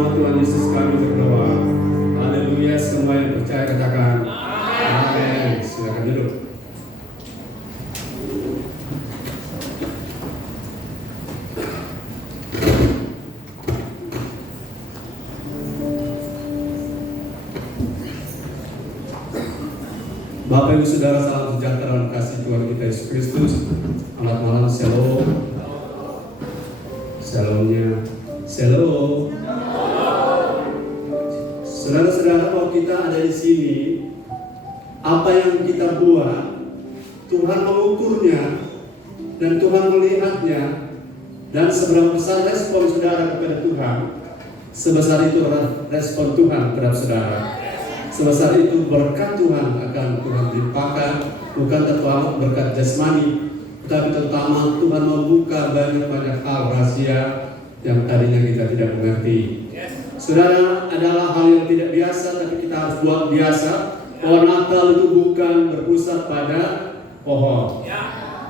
nama Tuhan Yesus kami berdoa. Haleluya, semua yang percaya katakan amin. Silakan duduk. Bapak Ibu Saudara, salam sejahtera dan kasih Tuhan kita Yesus Kristus. Selamat malam, shalom. Shalomnya, shalom. Saudara-saudara, kalau kita ada di sini, apa yang kita buat, Tuhan mengukurnya dan Tuhan melihatnya, dan seberapa besar respon saudara kepada Tuhan, sebesar itu respon Tuhan terhadap saudara. Sebesar itu berkat Tuhan akan Tuhan limpahkan, bukan terutama berkat jasmani, tetapi terutama Tuhan membuka banyak-banyak hal rahasia yang tadinya kita tidak mengerti. Saudara, adalah hal yang tidak biasa, tapi kita harus buat biasa. Pohon Natal itu bukan berpusat pada pohon.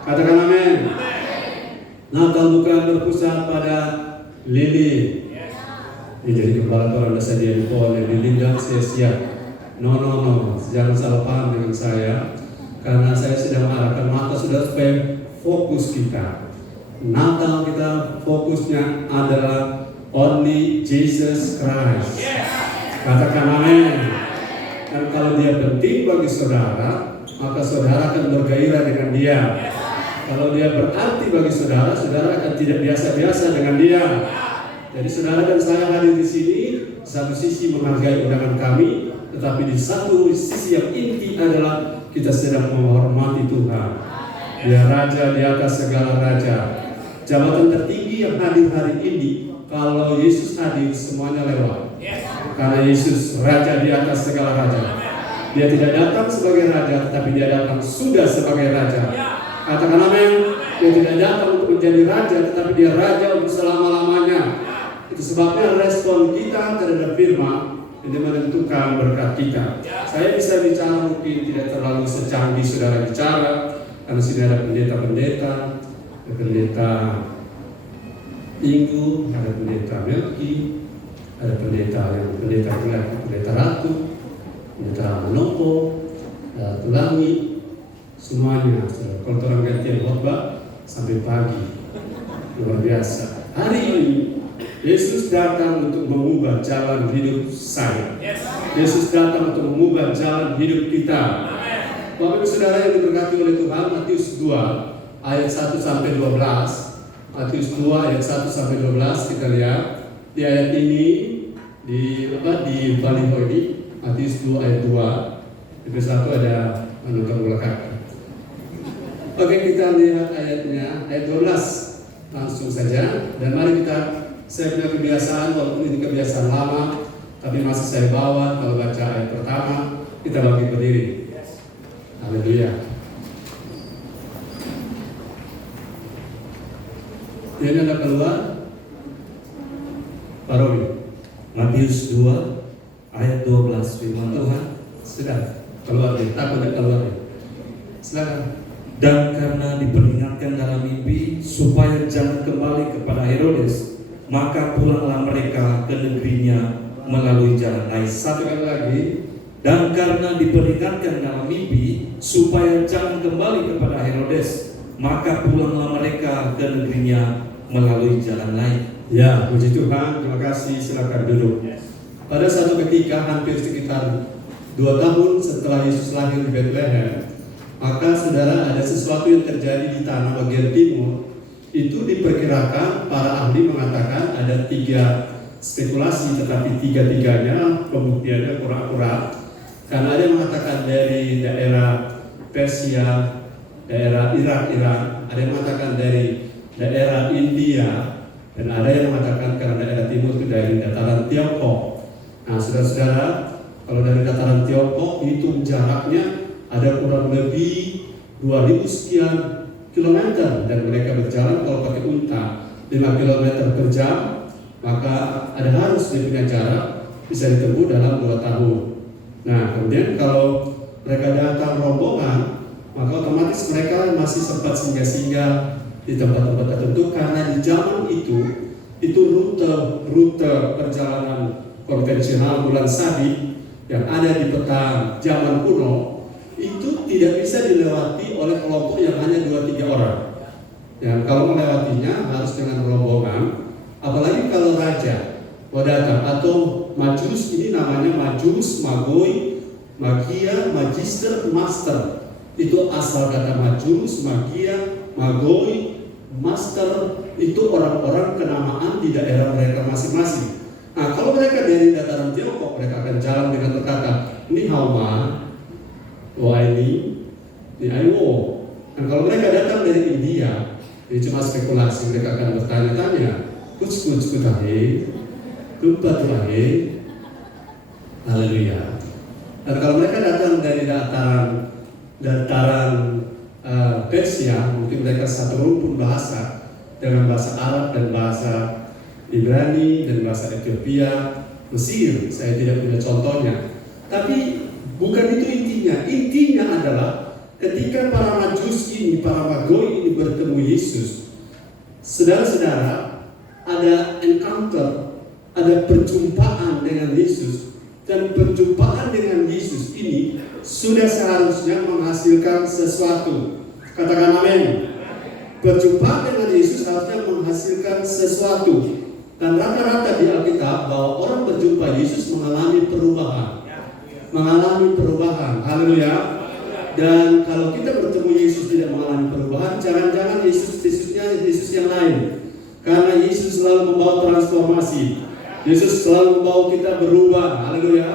Katakan amin. Natal bukan berpusat pada lilin. Ini jadi kepala orang dasar dia di pohon lilin dan sia-sia. No, jangan salah paham dengan saya, karena saya sedang mengarahkan mata sudah supaya fokus kita. Natal kita fokusnya adalah only Jesus Christ. Katakan amin. Dan kalau dia penting bagi saudara, maka saudara akan bergairah dengan dia. Kalau dia berarti bagi saudara, saudara akan tidak biasa-biasa dengan dia. Jadi saudara dan saya hadir di sini, satu sisi menghargai undangan kami, tetapi di satu sisi yang inti adalah kita sedang menghormati Tuhan. Dia Raja di atas segala raja. Jabatan tertinggi yang hadir hari ini, kalau Yesus hadir semuanya lewat. Karena Yesus Raja di atas segala raja. Dia tidak datang sebagai raja, tetapi dia datang sudah sebagai raja. Katakan amin. Dia tidak datang untuk menjadi raja, tetapi dia raja untuk selama-lamanya. Itu sebabnya respon kita terhadap firman ini menentukan berkat kita. Saya bisa bicara mungkin tidak terlalu secanggih saudara bicara, karena sini ada pendeta-pendeta, ada pendeta Minggu, ada pendeta Melki, ada pendeta Ratu, pendeta Manopo, ada Tulangi, semuanya. Kalau orang gantian khotbah sampai pagi, luar biasa. Hari ini Yesus datang untuk mengubah jalan hidup saya. Yesus datang untuk mengubah jalan hidup kita. Bapak Ibu Saudara yang diberkati oleh Tuhan, Matius 2 ayat 1 sampai 12. Matius 2 ayat 1 sampai 12 kita lihat. Di ayat ini di baliho ini Matius 2 ayat 2. Itu satu ada menonton belakang. Oke, kita lihat ayatnya, ayat 12 langsung saja. Dan mari saya punya kebiasaan, walaupun ini kebiasaan lama, tapi masih saya bawa. Kalau baca ayat pertama, kita bagi berdiri. Haleluya. Ini ada keluar. Pak Robi. Matius 2 ayat 12 firman Tuhan. Sudah keluar nih, takut tidak keluar nih. Silakan. Dan karena diperingatkan dalam mimpi supaya jangan kembali kepada Herodes, maka pulanglah mereka ke negerinya melalui jalan lain. Satu kali lagi. Dan karena diperingatkan dalam mimpi supaya jangan kembali kepada Herodes, maka pulanglah mereka ke negerinya melalui jalan lain. Ya, puji Tuhan, terima kasih. Silakan duduk. Pada satu ketika, hampir sekitar 2 tahun setelah Yesus lahir di Bethlehem, maka saudara, ada sesuatu yang terjadi di tanah bagian timur. Itu diperkirakan para ahli mengatakan ada 3 spekulasi, tetapi 3-tiganya pembuktiannya kurang akurat. Karena ada yang mengatakan dari daerah Persia, daerah Iran, ada yang mengatakan dari daerah India, dan ada yang mengatakan karena daerah timur itu dari dataran Tiongkok. Nah, saudara-saudara, kalau dari dataran Tiongkok hitung jaraknya ada kurang lebih 2000 sekian kilometer, dan mereka berjalan kalau pakai unta 5 km per jam, maka ada harus dia punya jarak bisa ditempuh dalam 2 tahun. Nah, kemudian kalau mereka datang rombongan, maka otomatis mereka masih sempat singgah-singgah di tempat-tempat tertentu, karena di zaman itu itu rute perjalanan konvensional bulan sabit yang ada di peta zaman kuno itu tidak bisa dilewati oleh kelompok yang hanya 2-3 orang. Yang kalau melewatinya harus dengan rombongan, apalagi kalau raja mau datang atau majus, ini namanya majus, magoi, magia, magister, master. Itu asal kata majus, magia, magoi, master, itu orang-orang kenamaan di daerah mereka masing-masing. Nah, kalau mereka dari dataran Tiongkok, mereka akan jalan dengan berkata, ini hauma, ini aiwo. Dan kalau mereka datang dari India, ini cuma spekulasi, mereka akan bertanya-tanya, kuts kutahe, lupa tuahe, haleluya. Dan kalau mereka datang dari dataran Persia, mungkin mereka satu rumpun bahasa dengan bahasa Arab dan bahasa Ibrani dan bahasa Ethiopia, Mesir. Saya tidak punya contohnya. Tapi bukan itu intinya. Intinya adalah ketika para majus ini, para magoi ini bertemu Yesus, saudara-saudara, ada encounter, ada perjumpaan dengan Yesus. Dan perjumpaan dengan Yesus ini sudah seharusnya menghasilkan sesuatu. Katakan amin. Perjumpaan dengan Yesus harusnya menghasilkan sesuatu. Dan rata-rata di Alkitab bahwa orang berjumpa Yesus mengalami perubahan. Mengalami perubahan. Haleluya. Dan kalau kita bertemu Yesus tidak mengalami perubahan, jangan-jangan Yesusnya Yesus yang lain. Karena Yesus selalu membawa transformasi. Yesus selalu membawa kita berubah. Haleluya.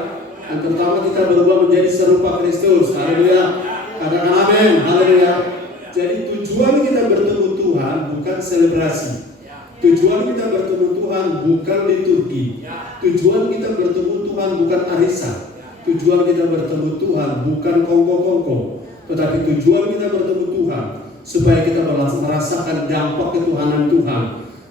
Dan terutama kita berubah menjadi serupa Kristus. Haleluya. Katakan amin. Haleluya. Jadi tujuan kita bertemu Tuhan bukan selebrasi. Tujuan kita bertemu Tuhan bukan liturgi. Tujuan kita bertemu Tuhan bukan arisan. Tujuan kita bertemu Tuhan bukan kongko-kongko. Tetapi tujuan kita bertemu Tuhan supaya kita merasakan dampak ketuhanan Tuhan.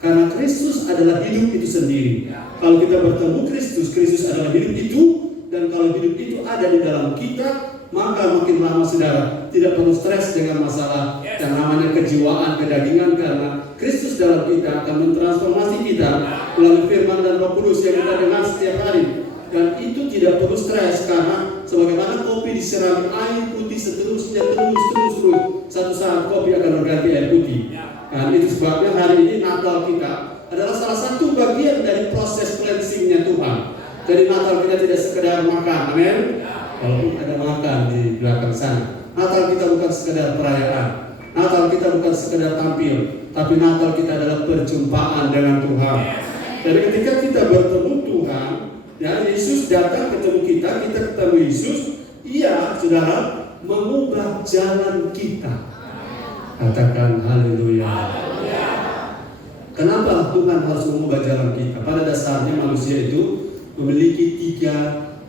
Karena Kristus adalah hidup itu sendiri. Kalau kita bertemu Kristus, Kristus adalah hidup itu. Dan kalau hidup itu ada di dalam kita, maka makin lama saudara tidak perlu stres dengan masalah yang namanya kejiwaan, kedagingan, karena Kristus dalam kita akan mentransformasi kita melalui firman dan Roh Kudus yang kita dengar setiap hari. Dan itu tidak perlu stres karena sebagaimana kopi disirami air putih seterusnya terus. Satu saat kopi akan berganti air putih. Dan itu sebabnya hari ini Natal kita adalah salah satu bagian dari proses cleansingnya Tuhan. Jadi Natal kita tidak sekedar makan, amin. Walaupun ada makan di belakang sana. Natal kita bukan sekedar perayaan. Natal kita bukan sekedar tampil, tapi Natal kita adalah perjumpaan dengan Tuhan. Jadi ketika kita bertemu Tuhan, ya Yesus datang ketemu kita ketemu Yesus, Ia, saudara, mengubah jalan kita. Katakan haleluya. Kenapa Tuhan harus mengubah jalan kita? Pada dasarnya manusia itu memiliki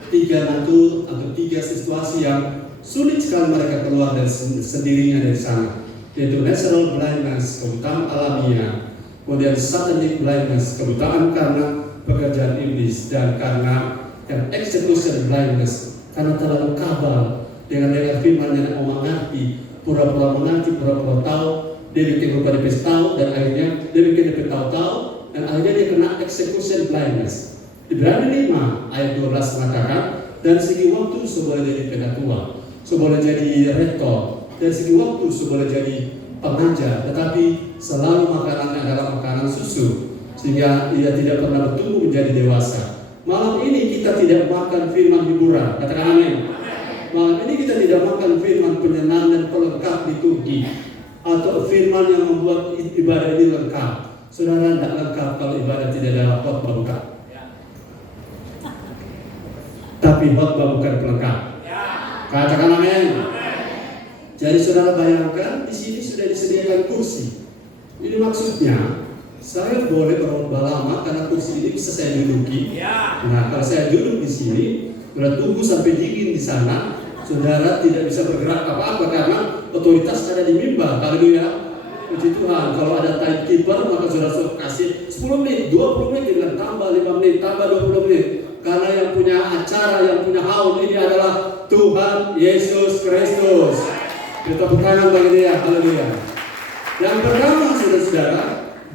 tiga natur atau tiga situasi yang sulit sekali mereka keluar dari sendirinya dari sana, yaitu natural blindness, kebutaan alamiah, kemudian satanic blindness, kebutaan karena pekerjaan iblis, dan karena execution blindness, karena terlalu kabal dengan firman yang mau mengerti, pura-pura mengerti, pura-pura tahu, dia bikin rupa dia tahu, dan akhirnya dia bikin dia tahu, dan akhirnya dia kena execution blindness. Ibrani 5 ayat 12 mengatakan, dari segi waktu seboleh jadi penatua, seboleh jadi rektor, dari segi waktu seboleh jadi pengajar, tetapi selalu makanannya adalah makanan susu, sehingga ia tidak pernah bertumbuh menjadi dewasa. Malam ini kita tidak makan firman hiburan, katakan amin. Malam ini kita tidak makan firman penyenang dan pelengkap liturgi, atau firman yang membuat ibadah ini lengkap. Saudara, tidak lengkap kalau ibadah tidak ada khotbah bukan. Tapi khotbah bukan pelengkap. Katakan amin. Jadi saudara bayangkan di sini sudah disediakan kursi. Ini maksudnya saya boleh berkhotbah lama karena kursi ini bisa saya duduki. Nah, kalau saya duduk di sini, sudah tunggu sampai dingin di sana, saudara tidak bisa bergerak apa-apa karena otoritas ada di mimbar. Haleluya. Puji Tuhan. Kalau ada timekeeper maka saudara kasih 10 menit, 20 menit, dengan tambah 5 menit, tambah 20 menit. Karena yang punya acara, yang punya haul ini adalah Tuhan Yesus Kristus. Kita tangan bagi dia. Haleluya. Yang pertama saudara-saudara,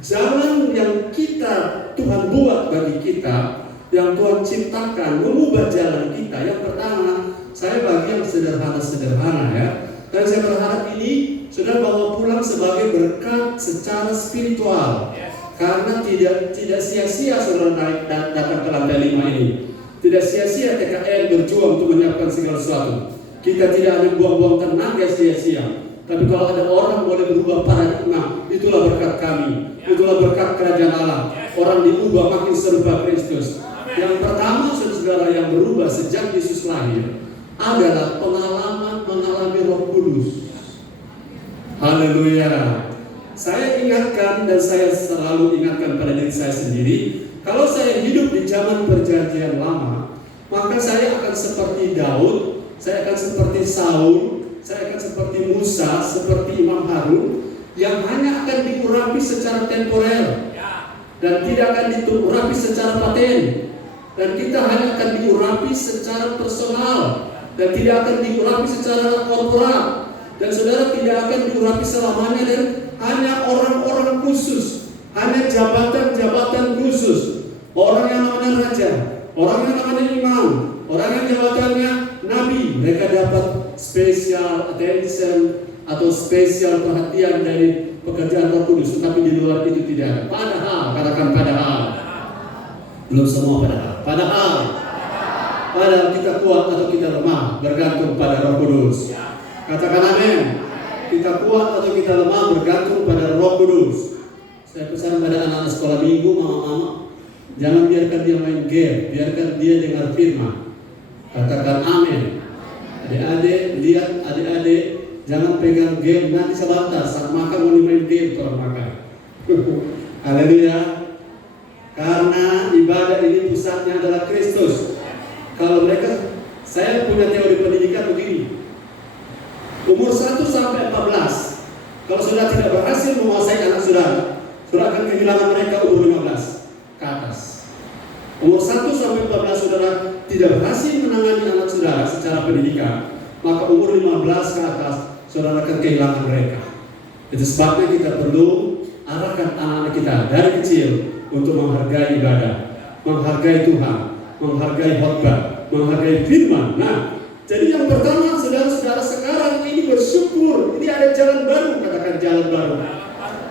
jalan yang kita Tuhan buat bagi kita, yang Tuhan ciptakan, mengubah jalan kita. Yang pertama, saya bagi yang sederhana-sederhana ya. Dan saya berharap ini sudah bawa pulang sebagai berkat secara spiritual. Karena tidak sia-sia saudara datang ke lantai 5 ini. Tidak sia-sia TKN berjuang untuk menyiapkan segala sesuatu. Kita tidak ada buang-buang tenaga sia-sia. Tapi kalau ada orang boleh berubah paradigma, itulah berkat kami. Itulah berkat kerajaan Allah. Orang diubah makin serupa Kristus. Yang pertama saudara yang berubah sejak Yesus lahir adalah pengalaman mengalami Roh Kudus. Haleluya. Saya ingatkan dan saya selalu ingatkan pada diri saya sendiri, kalau saya hidup di zaman perjanjian lama, maka saya akan seperti Daud, saya akan seperti Saul, saya akan seperti Musa, seperti Imam Harun, yang hanya akan diurapi secara temporer dan tidak akan diurapi secara paten, dan kita hanya akan diurapi secara personal dan tidak akan diurapi secara korporat, dan saudara tidak akan diurapi selamanya, dan hanya orang-orang khusus, hanya jabatan-jabatan khusus, orang yang namanya raja, orang yang namanya imam, orang yang jabatannya nabi, mereka dapat special attention atau spesial perhatian dari pekerjaan Roh Kudus. Tetapi di luar itu tidak ada. Padahal, katakan padahal, belum semua padahal kita kuat atau kita lemah bergantung pada Roh Kudus. Katakan amin. Kita kuat atau kita lemah bergantung pada Roh Kudus. Saya pesan pada anak-anak sekolah minggu, mama-mama, jangan biarkan dia main game, biarkan dia dengar firman. Katakan amin. Adik-adik, lihat adik-adik, jangan pegang game, nanti sebatas saat makan mau main game orang makan. Haleluya. Karena ibadah ini pusatnya adalah Kristus. Kalau mereka, saya punya teori pendidikan begini. Umur 1 sampai 14, kalau sudah tidak berhasil menguasai anak saudara akan kehilangan mereka umur 15 ke atas. Umur 1 sampai 14 saudara tidak berhasil menangani anak saudara secara pendidikan, maka umur 15 ke atas saudara akan kehilangan mereka. Itu sebabnya kita perlu arahkan anak-anak kita dari kecil untuk menghargai ibadah, menghargai Tuhan, menghargai khotbah, menghargai firman. Nah, jadi yang pertama saudara-saudara sekarang ini bersyukur, ini ada jalan baru, katakan jalan baru.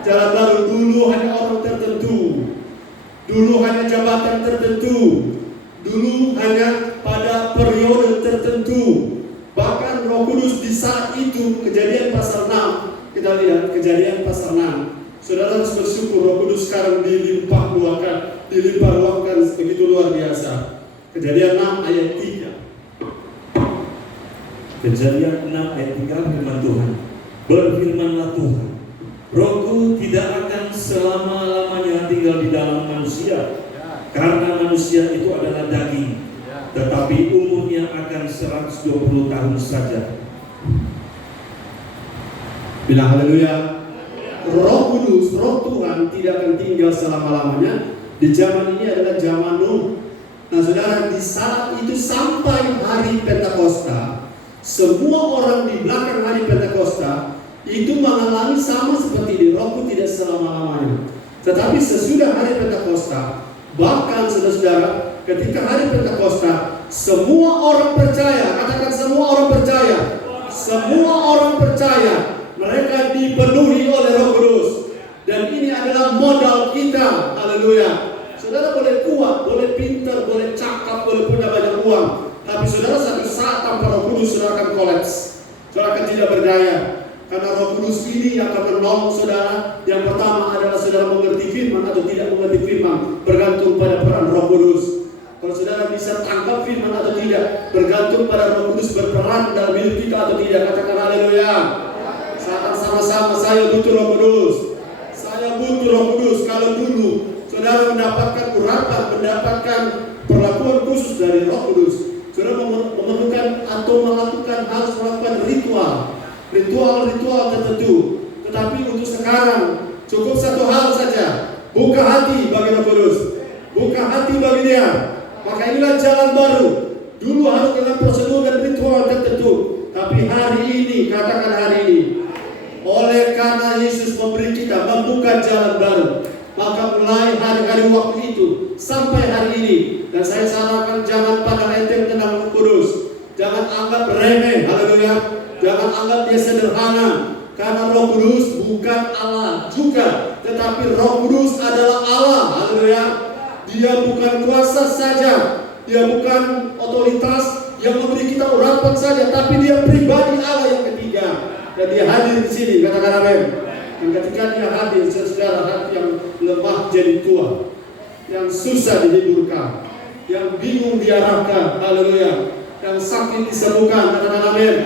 Jalan baru. Dulu hanya orang tertentu, dulu hanya jabatan tertentu, dulu hanya pada periode tertentu. Bahkan Roh Kudus di saat itu, Kejadian pasal 6, kita lihat Kejadian pasal 6. Saudara harus bersyukur Roh Kudus sekarang dilimpah ruahkan begitu luar biasa. Kejadian 6 ayat 3. Kejadian 6 ayat 3 firman Tuhan. Berfirmanlah Tuhan, Rohku tidak akan selama-lamanya tinggal di dalam manusia, karena manusia itu adalah daging, tetapi umurnya akan 120 tahun saja. Bilang haleluya. Roh Kudus, Roh Tuhan tidak akan tinggal selama-lamanya. Di zaman ini adalah zaman Nuh. Nah saudara, di saat itu sampai hari Pentakosta, semua orang di belakang hari Pentakosta itu mengalami sama seperti di Rohku tidak selama-lamanya. Tetapi sesudah hari Pentakosta, bahkan saudara-saudara, ketika hari Pentakosta, semua orang percaya, katakan semua orang percaya, semua orang percaya, mereka dipenuhi oleh Roh Kudus. Dan ini adalah modal kita. Haleluya. Saudara boleh kuat, boleh pintar, boleh cakap, boleh punya banyak uang, tapi saudara satu saat tanpa Roh Kudus saudara akan kolaps. Saudara akan tidak berdaya. Karena Roh Kudus ini yang akan menolong saudara. Yang pertama adalah saudara mengerti firman atau tidak mengerti firman, bergantung pada peran Roh Kudus. Kalau saudara bisa tangkap firman atau tidak, bergantung pada Roh Kudus berperan dalam hidup kita atau tidak. Katakan haleluya. Saat sama-sama saya butuh Roh Kudus. Saya butuh Roh Kudus. Kalau dulu saudara mendapatkan urapan, mendapatkan perlakuan khusus dari Roh Kudus, saudara memerlukan atau melakukan harus melakukan ritual tertentu. Tetapi untuk sekarang cukup satu hal saja, buka hati bagi Roh Kudus, buka hati bagi Dia. Maka inilah jalan baru. Dulu harus dengan prosedur dan ritual tertentu, tapi hari ini, katakan hari ini, oleh karena Yesus memberi kita, membuka jalan baru, Maka mulai hari-hari waktu itu sampai hari ini, dan saya sarankan jangan pandang enteng tentang Roh Kudus. Jangan anggap remeh, haleluya. Jangan anggap dia sederhana, karena Roh Kudus bukan Allah juga, tetapi Roh Kudus adalah Allah, haleluya. Dia bukan kuasa saja, dia bukan otoritas yang memberi kita urapan saja, tapi dia pribadi Allah yang ketiga. Dan dia hadir di sini, katakan amin. Dan ketika dia hadir, saudara, hati yang lemah jadi kuat, yang susah dihiburkan, yang bingung diarahkan, haleluya, yang sakit disembuhkan, katakan amin.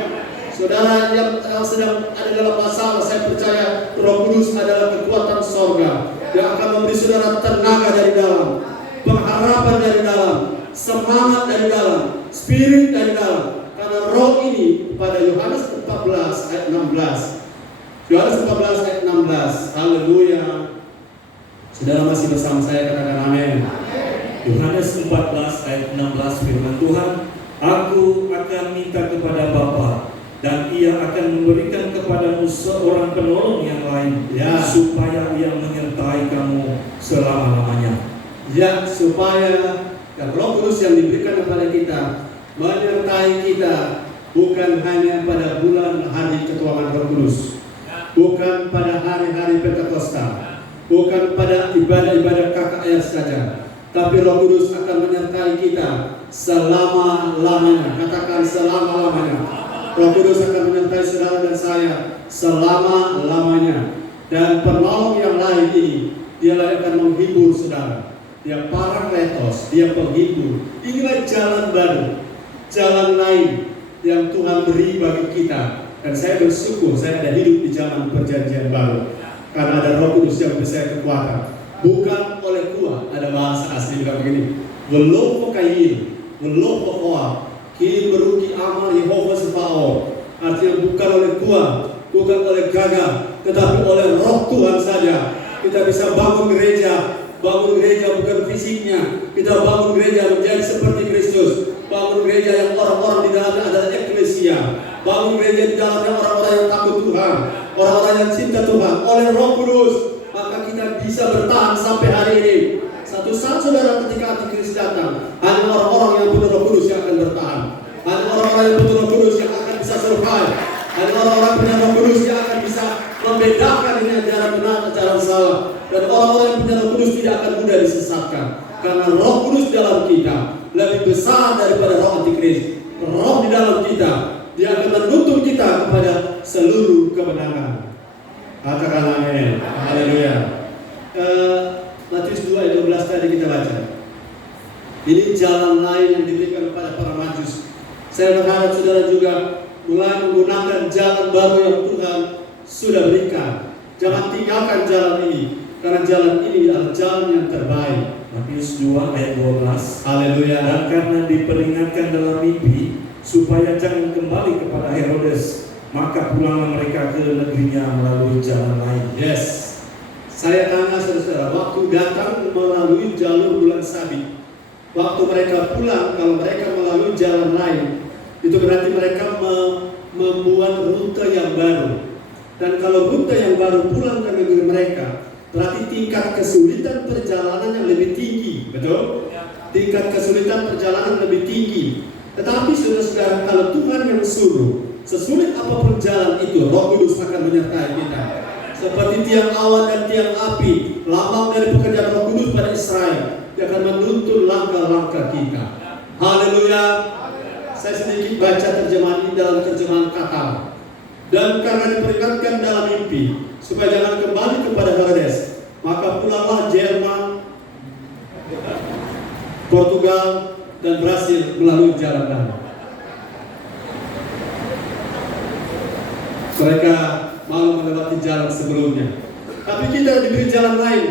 Saudara yang sedang ada dalam masalah, saya percaya Roh Kudus adalah kekuatan sorga yang akan memberi saudara tenaga dari dalam, pengharapan dari dalam, semangat dari dalam, spirit dari dalam. Karena roh ini pada Yohanes 14 ayat 16. Yohanes 14 ayat 16. Haleluya. Saudara masih bersama saya, katakan amin. Yohanes 14 ayat 16 firman Tuhan, Aku akan minta kepada Bapa, dan ia akan memberikan kepadamu seorang penolong yang lain, supaya ia menyertai kamu selama-lamanya. Ya, supaya Roh Kudus yang diberikan kepada kita menyertai kita, bukan hanya pada bulan hari ketuaan Roh Kudus, bukan pada hari-hari Pentakosta, bukan pada ibadah-ibadah KKR saja, tapi Roh Kudus akan menyertai kita selama-lamanya. Katakan selama-lamanya. Roh Kudus akan menyertai saudara dan saya selama-lamanya. Dan penolong yang lain ini, dialah yang akan menghibur saudara. Dia parakletos, dia penghibur. Inilah jalan baru, jalan lain yang Tuhan beri bagi kita. Dan saya bersyukur saya ada hidup di zaman perjanjian baru, karena ada Roh Kudus yang beri saya kekuatan. Bukan oleh kuat, ada bahasa asli juga begini. Belum kail, belum kokoa, kini beruki amal Yehova Sebaot. Artinya bukan oleh kuat, bukan oleh gagah, tetapi oleh Roh Tuhan saja kita bisa bangun gereja. Bangun gereja bukan fisiknya, kita bangun gereja menjadi seperti Kristus. Bangun gereja yang orang-orang di dalamnya adalah eklesia. Bangun gereja di dalamnya orang-orang yang takut Tuhan, orang-orang yang cinta Tuhan oleh Roh Kudus. Maka kita bisa bertahan sampai hari ini. Satu saat saudara ketika Antikristus datang, hanya orang-orang yang penuh Roh Kudus yang akan bertahan. Hanya orang-orang yang penuh Roh Kudus yang akan bisa survive. Hanya orang-orang punya Roh Kudus yang akan bisa membedakan ini ajaran benar, ajaran salah. Dan orang-orang yang punya Roh Kudus tidak akan mudah disesatkan, karena Roh Kudus dalam kita lebih besar daripada roh Antikristus. Roh di dalam kita, dia akan menuntun kita kepada seluruh kebenaran. Katakan amin. Haleluya. Matius 2 ayat 12 tadi kita baca. Ini jalan lain yang diberikan kepada para majus. Saya berharap saudara juga mulai menggunakan jalan baru yang Tuhan sudah berikan. Jangan tinggalkan jalan ini, karena jalan ini adalah jalan yang terbaik. Matius 2 ayat 12. Haleluya. Dan karena diperingatkan dalam mimpi supaya jangan kembali kepada Herodes, maka pulanglah mereka ke negerinya melalui jalan lain. Yes. Saya tanya saudara, waktu datang melalui jalur bulan sabit, waktu mereka pulang, kalau mereka melalui jalan lain, itu berarti mereka membuat rute yang baru. Dan kalau rute yang baru pulang ke negeri mereka, berarti tingkat kesulitan perjalanan yang lebih tinggi, betul? Tingkat kesulitan perjalanan lebih tinggi. Tetapi saudara-saudara, kalau Tuhan yang suruh, sesulit apapun jalan itu, Roh Kudus akan menyertai kita. Seperti tiang awan dan tiang api, lambang dari pekerjaan Roh Kudus pada Israel, dia akan menuntun langkah-langkah kita. Haleluya. Saya sedikit baca terjemahan ini dalam terjemahan kata. Dan karena diperingatkan dalam mimpi supaya jangan kembali kepada Herodes, maka pulanglah Jerman, Portugal, dan Brasil melalui jalan darat. Mereka malu melewati jalan sebelumnya, tapi kita diberi jalan lain.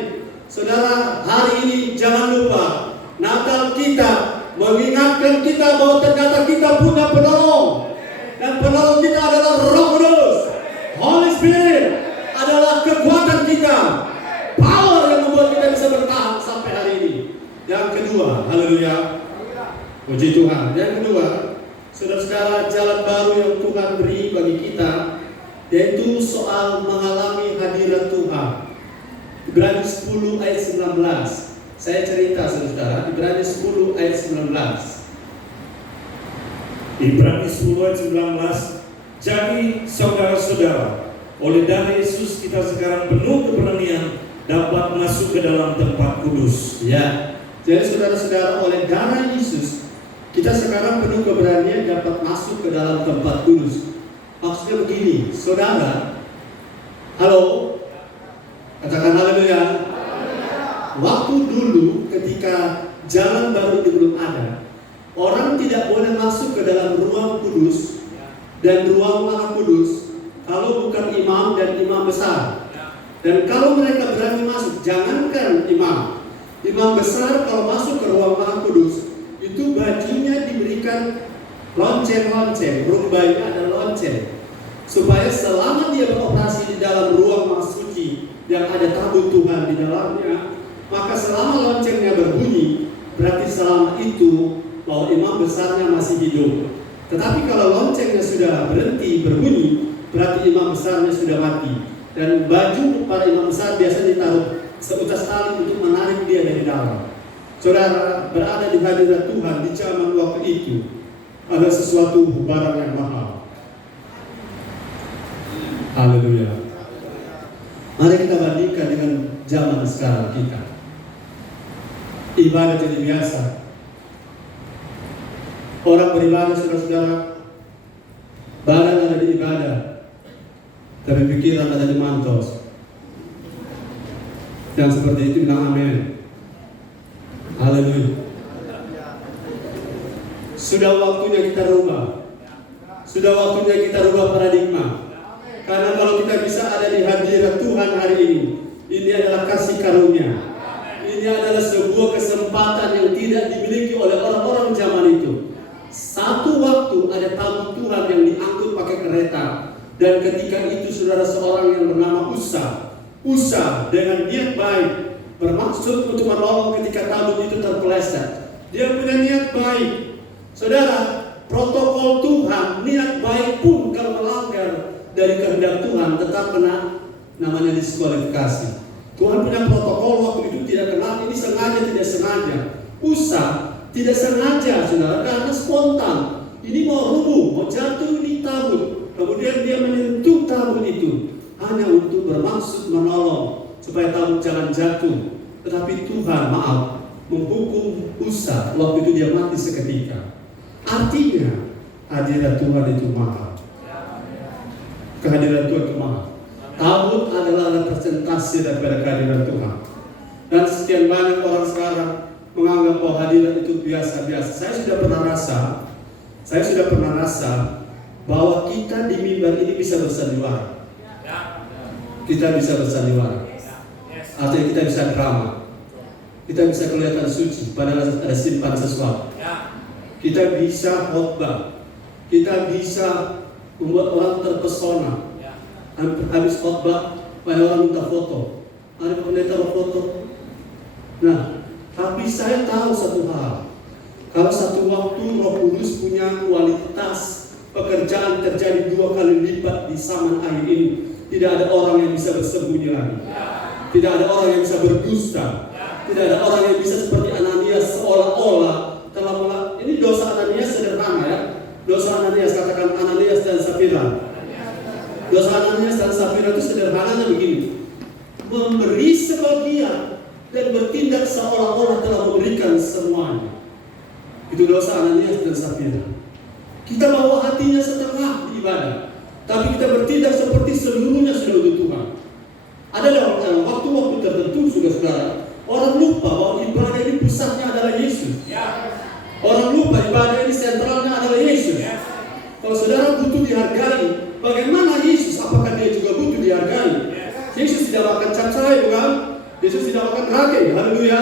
Saudara, hari ini jangan lupa, Natal kita mengingatkan kita bahwa ternyata kita punya penolong. Dan penolong kita adalah Roh Kudus. Holy Spirit adalah kekuatan kita, power yang membuat kita bisa bertahan sampai hari ini. Yang kedua, haleluya, puji Tuhan. Yang kedua, saudara-saudara, jalan baru yang Tuhan beri bagi kita, yaitu soal mengalami hadirat Tuhan. Ibrani 10 ayat 19. Saya cerita saudara, Ibrani 10 ayat 19. Ibrani 10 ayat 19. Jadi saudara-saudara, oleh darah Yesus kita sekarang penuh keberanian dapat masuk ke dalam tempat kudus. Ya, jadi saudara-saudara, oleh darah Yesus kita sekarang penuh keberanian dapat masuk ke dalam tempat kudus. Maksudnya begini, saudara, halo, katakan haleluya. Waktu dulu ketika jalan baru itu belum ada, orang tidak boleh masuk ke dalam ruang kudus dan ruang maha kudus kalau bukan imam dan imam besar. Dan kalau mereka berani masuk, jangankan imam besar kalau masuk ke ruang maha kudus, itu bajunya diberikan lonceng-lonceng, rumbanya ada lonceng, supaya selama dia beroperasi di dalam ruang maha suci yang ada tabut Tuhan di dalamnya, maka selama loncengnya berbunyi, berarti selama itu bahwa imam besarnya masih hidup. Tetapi kalau loncengnya sudah berhenti berbunyi, berarti imam besarnya sudah mati. Dan baju para imam besar biasanya ditaruh seutas tali untuk menarik dia dari dalam. Saudara, berada di hadirat Tuhan di zaman waktu itu ada sesuatu barang yang mahal. Haleluya. Mari kita bandingkan dengan zaman sekarang kita. Ibadah jadi biasa. Orang beribadah, saudara-saudara, badan ada di ibadah, tapi pikiran ada di mantos. Yang seperti itu bilang amin. Haleluya. Sudah waktunya kita rubah. Sudah waktunya kita rubah paradigma. Karena kalau kita bisa ada di hadirat Tuhan hari ini adalah kasih karunia. Ini adalah sebuah kesempatan yang tidak dimiliki oleh orang-orang zaman itu. Satu waktu ada tamu Tuhan yang diangkut pakai kereta. Dan ketika itu saudara, seorang yang bernama Usa dengan niat baik, bermaksud untuk menolong ketika tabut itu terpeleset. Dia punya niat baik. Saudara, protokol Tuhan, niat baik pun kalau melanggar dari kehendak Tuhan tetap kena namanya diskualifikasi. Tuhan punya protokol waktu itu tidak kenal ini sengaja tidak sengaja. Usa tidak sengaja saudara, karena spontan. Ini mau rubuh, mau jatuh ini tabut. Kemudian dia menyentuh tabut itu hanya untuk bermaksud menolong supaya tabut jangan jatuh. Tetapi Tuhan menghukum Usa, waktu itu dia mati seketika. Artinya hadirat Tuhan itu mahal. Kehadiran Tuhan itu mahal. Tabut adalah representasi daripada kehadiran Tuhan. Dan sekian banyak orang sekarang menganggap bahwa hadirat itu biasa-biasa. Saya sudah pernah rasa bahwa kita di mimbar ini bisa bersandiwara. Kita bisa bersandiwara. Artinya kita bisa drama. Kita bisa kelihatan suci padahal ada simpan sesuatu. Kita bisa khotbah. Kita bisa membuat orang terpesona. Habis khotbah, banyak orang minta foto. Ada pendeta foto. Nah, tapi saya tahu satu hal. Kalau satu waktu Roh Kudus punya kualitas pekerjaan terjadi 2 kali lipat di zaman akhir ini, tidak ada orang yang bisa bersembunyi lagi. Tidak ada orang yang bisa berdusta. Tidak ada orang yang bisa seperti Ananias seolah-olah telah melakukan. Ini dosa Ananias sederhana ya. Dosa Ananias, katakan Ananias dan Safira. Dosa Ananias dan Safira itu sederhananya begini: memberi sebagian dan bertindak seolah-olah telah memberikan semuanya. Itu dosa Ananias dan Safira. Kita bawa hatinya setengah di ibadah, tapi kita bertindak seperti seluruhnya sudah untuk Tuhan. Ada dalam waktu-waktu tertentu saudara, orang lupa bahwa ibadah ini pusatnya adalah Yesus. Orang lupa ibadah ini sentralnya adalah Yesus. Kalau saudara butuh dihargai, bagaimana Yesus? Apakah dia juga butuh dihargai? Yesus tidak makan capcay, bukan? Yesus tidak makan rage, haleluya.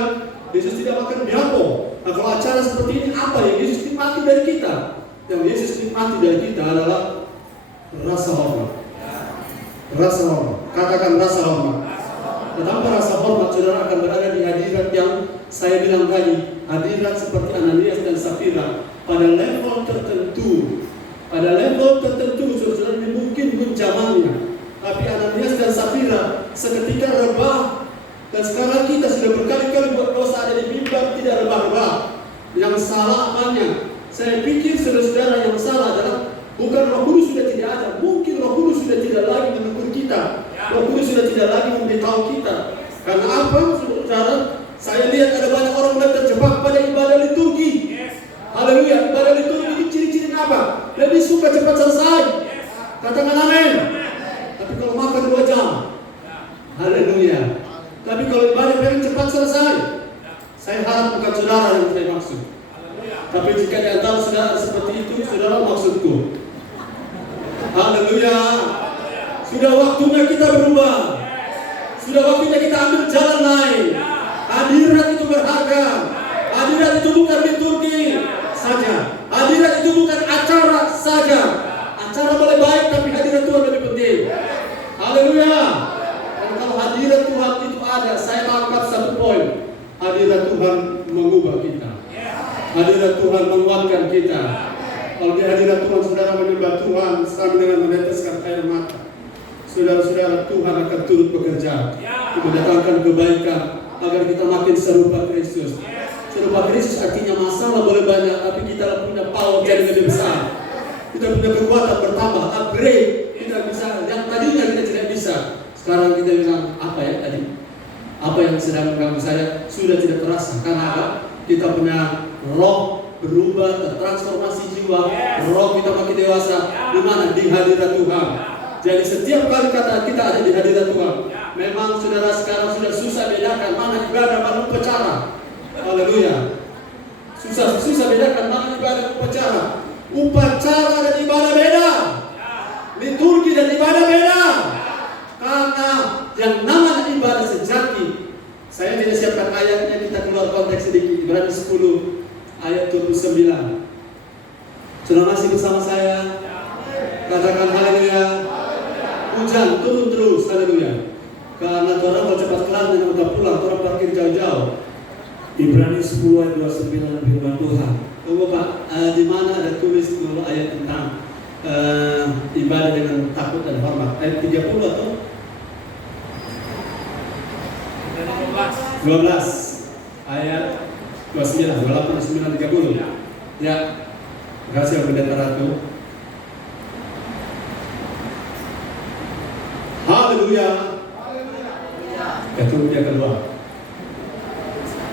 Yesus tidak makan biapo. Nah, kalau acara seperti ini, apa yang Yesus nikmati dari kita? Yang Yesus nikmati dari kita adalah rasa hormat. Rasa hormat. Katakan rasa hormat. Tanpa rasa hormat, saudara akan berada di hadirat yang saya bilang tadi, hadirat seperti Ananias dan Safira pada level tertentu. Pada level tertentu, saudara, ini mungkin pun zamannya. Tapi Ananias dan Safira seketika rebah Dan sekarang kita sudah berkali-kali buat dosa ada di mimbar, tidak rebah-rebah. Yang salah apanya? Saya pikir saudara-saudara yang salah adalah bukan Roh Kudus sudah tidak ada. Mungkin Roh Kudus sudah tidak lagi menegur kita. Roh Kudus sudah tidak lagi memberitahu kita. Karena apa, saudara? Saya lihat ada banyak orang mulai terjebak pada ibadah liturgi. Haleluya, ibadah liturgi ini ciri-cirinya apa? Lebih suka cepat selesai. Katakan amin. Tapi kalau makan 2 jam, haleluya. Tapi kalau ibadah pengen cepat selesai. Saya harap bukan saudara yang saya maksud. Tapi jika di antara saudara seperti itu, saudara maksudku. Haleluya. Sudah waktunya kita berubah. Sudah waktunya kita ambil jalan lain. Hadirat itu berharga. Hadirat itu bukan liturgi saja. Hadirat itu bukan acara saja. Acara boleh baik, tapi hadirat Tuhan lebih penting. Haleluya. Dan kalau hadirat Tuhan itu ada, saya tangkap satu poin. Hadirat Tuhan mengubah kita. Hadirat Tuhan menguatkan kita. Kalau di hadirat Tuhan saudara menyembah Tuhan sambil dengan meneteskan air mata, saudara-saudara, Tuhan akan turut bekerja mendatangkan kebaikan agar kita makin serupa Kristus. Serupa Kristus artinya masalah boleh banyak, tapi kita punya power jadi lebih besar. Kita punya kekuatan bertambah, upgrade. Kita bisa, yang tadinya kita tidak bisa, sekarang kita bilang, apa ya tadi? Apa yang sedang mengganggu saya sudah tidak terasa. Karena apa? Kita punya roh berubah, tertransformasi jiwa. Roh kita makin dewasa. Di mana? Di hadirat Tuhan. Jadi setiap kali kata kita ada di hadirat Tuhan, memang saudara sekarang sudah susah bedakan mana ibadah, mana upacara. Haleluya. Susah bedakan mana ibadah, upacara. Upacara dan ibadah beda. Liturgi dan ibadah beda. Karena yang namanya ibadah sejati, saya tidak siapkan ayatnya, kita keluar konteks sedikit. Ibrani 10 ayat 29. Sudah masih bersama saya? Katakan haleluya. Hujan turun terus, haleluya. Karena orang mau cepat kelar dan udah pulang, orang parkir jauh-jauh. Ibrani 10 ayat 29 firman Tuhan. Tunggu Pak, di mana ada tulis dulu ayat tentang ibadah dengan takut dan hormat? Ayat 30 atau 12 ayat 29, 28, 29, 30. Ya, terima kasih Pendeta Ratu. Haleluya. Ketemu dia keluar.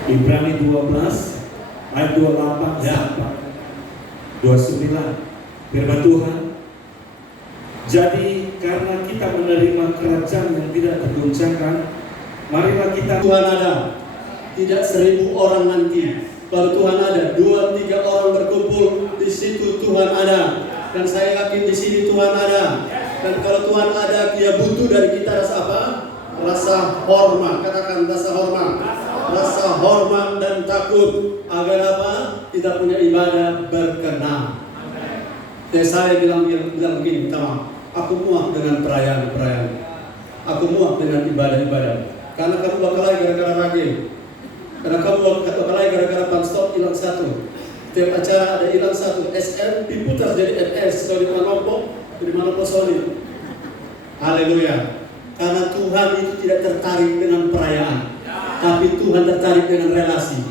Ibrani 12 ayat 28 Ya. sampai 29 firman Tuhan. Jadi karena kita menerima kerajaan yang tidak tergoncangkan, marilah kita. Tuhan ada. Tidak 1000 orang nanti. Baru Tuhan ada. 2-3 orang berkumpul di situ Tuhan ada. Dan saya yakin di sini Tuhan ada. Dan kalau Tuhan ada, Dia butuh dari kita rasa apa? Rasa hormat. Katakan rasa hormat. Rasa hormat dan takut. Agar apa? Kita punya ibadah berkenan. Dan saya bilang begini, teman. Aku muak dengan perayaan-perayaan. Aku muak dengan ibadah-ibadah. Karena kamu bakal lagi gara-gara ragil. Karena kamu bakal lagi gara-gara panstok hilang satu. Tiap acara ada hilang satu. SM diputar jadi NS. Kalau di Manopo solid. Haleluya. Karena Tuhan itu tidak tertarik dengan perayaan, tapi Tuhan tertarik dengan relasi.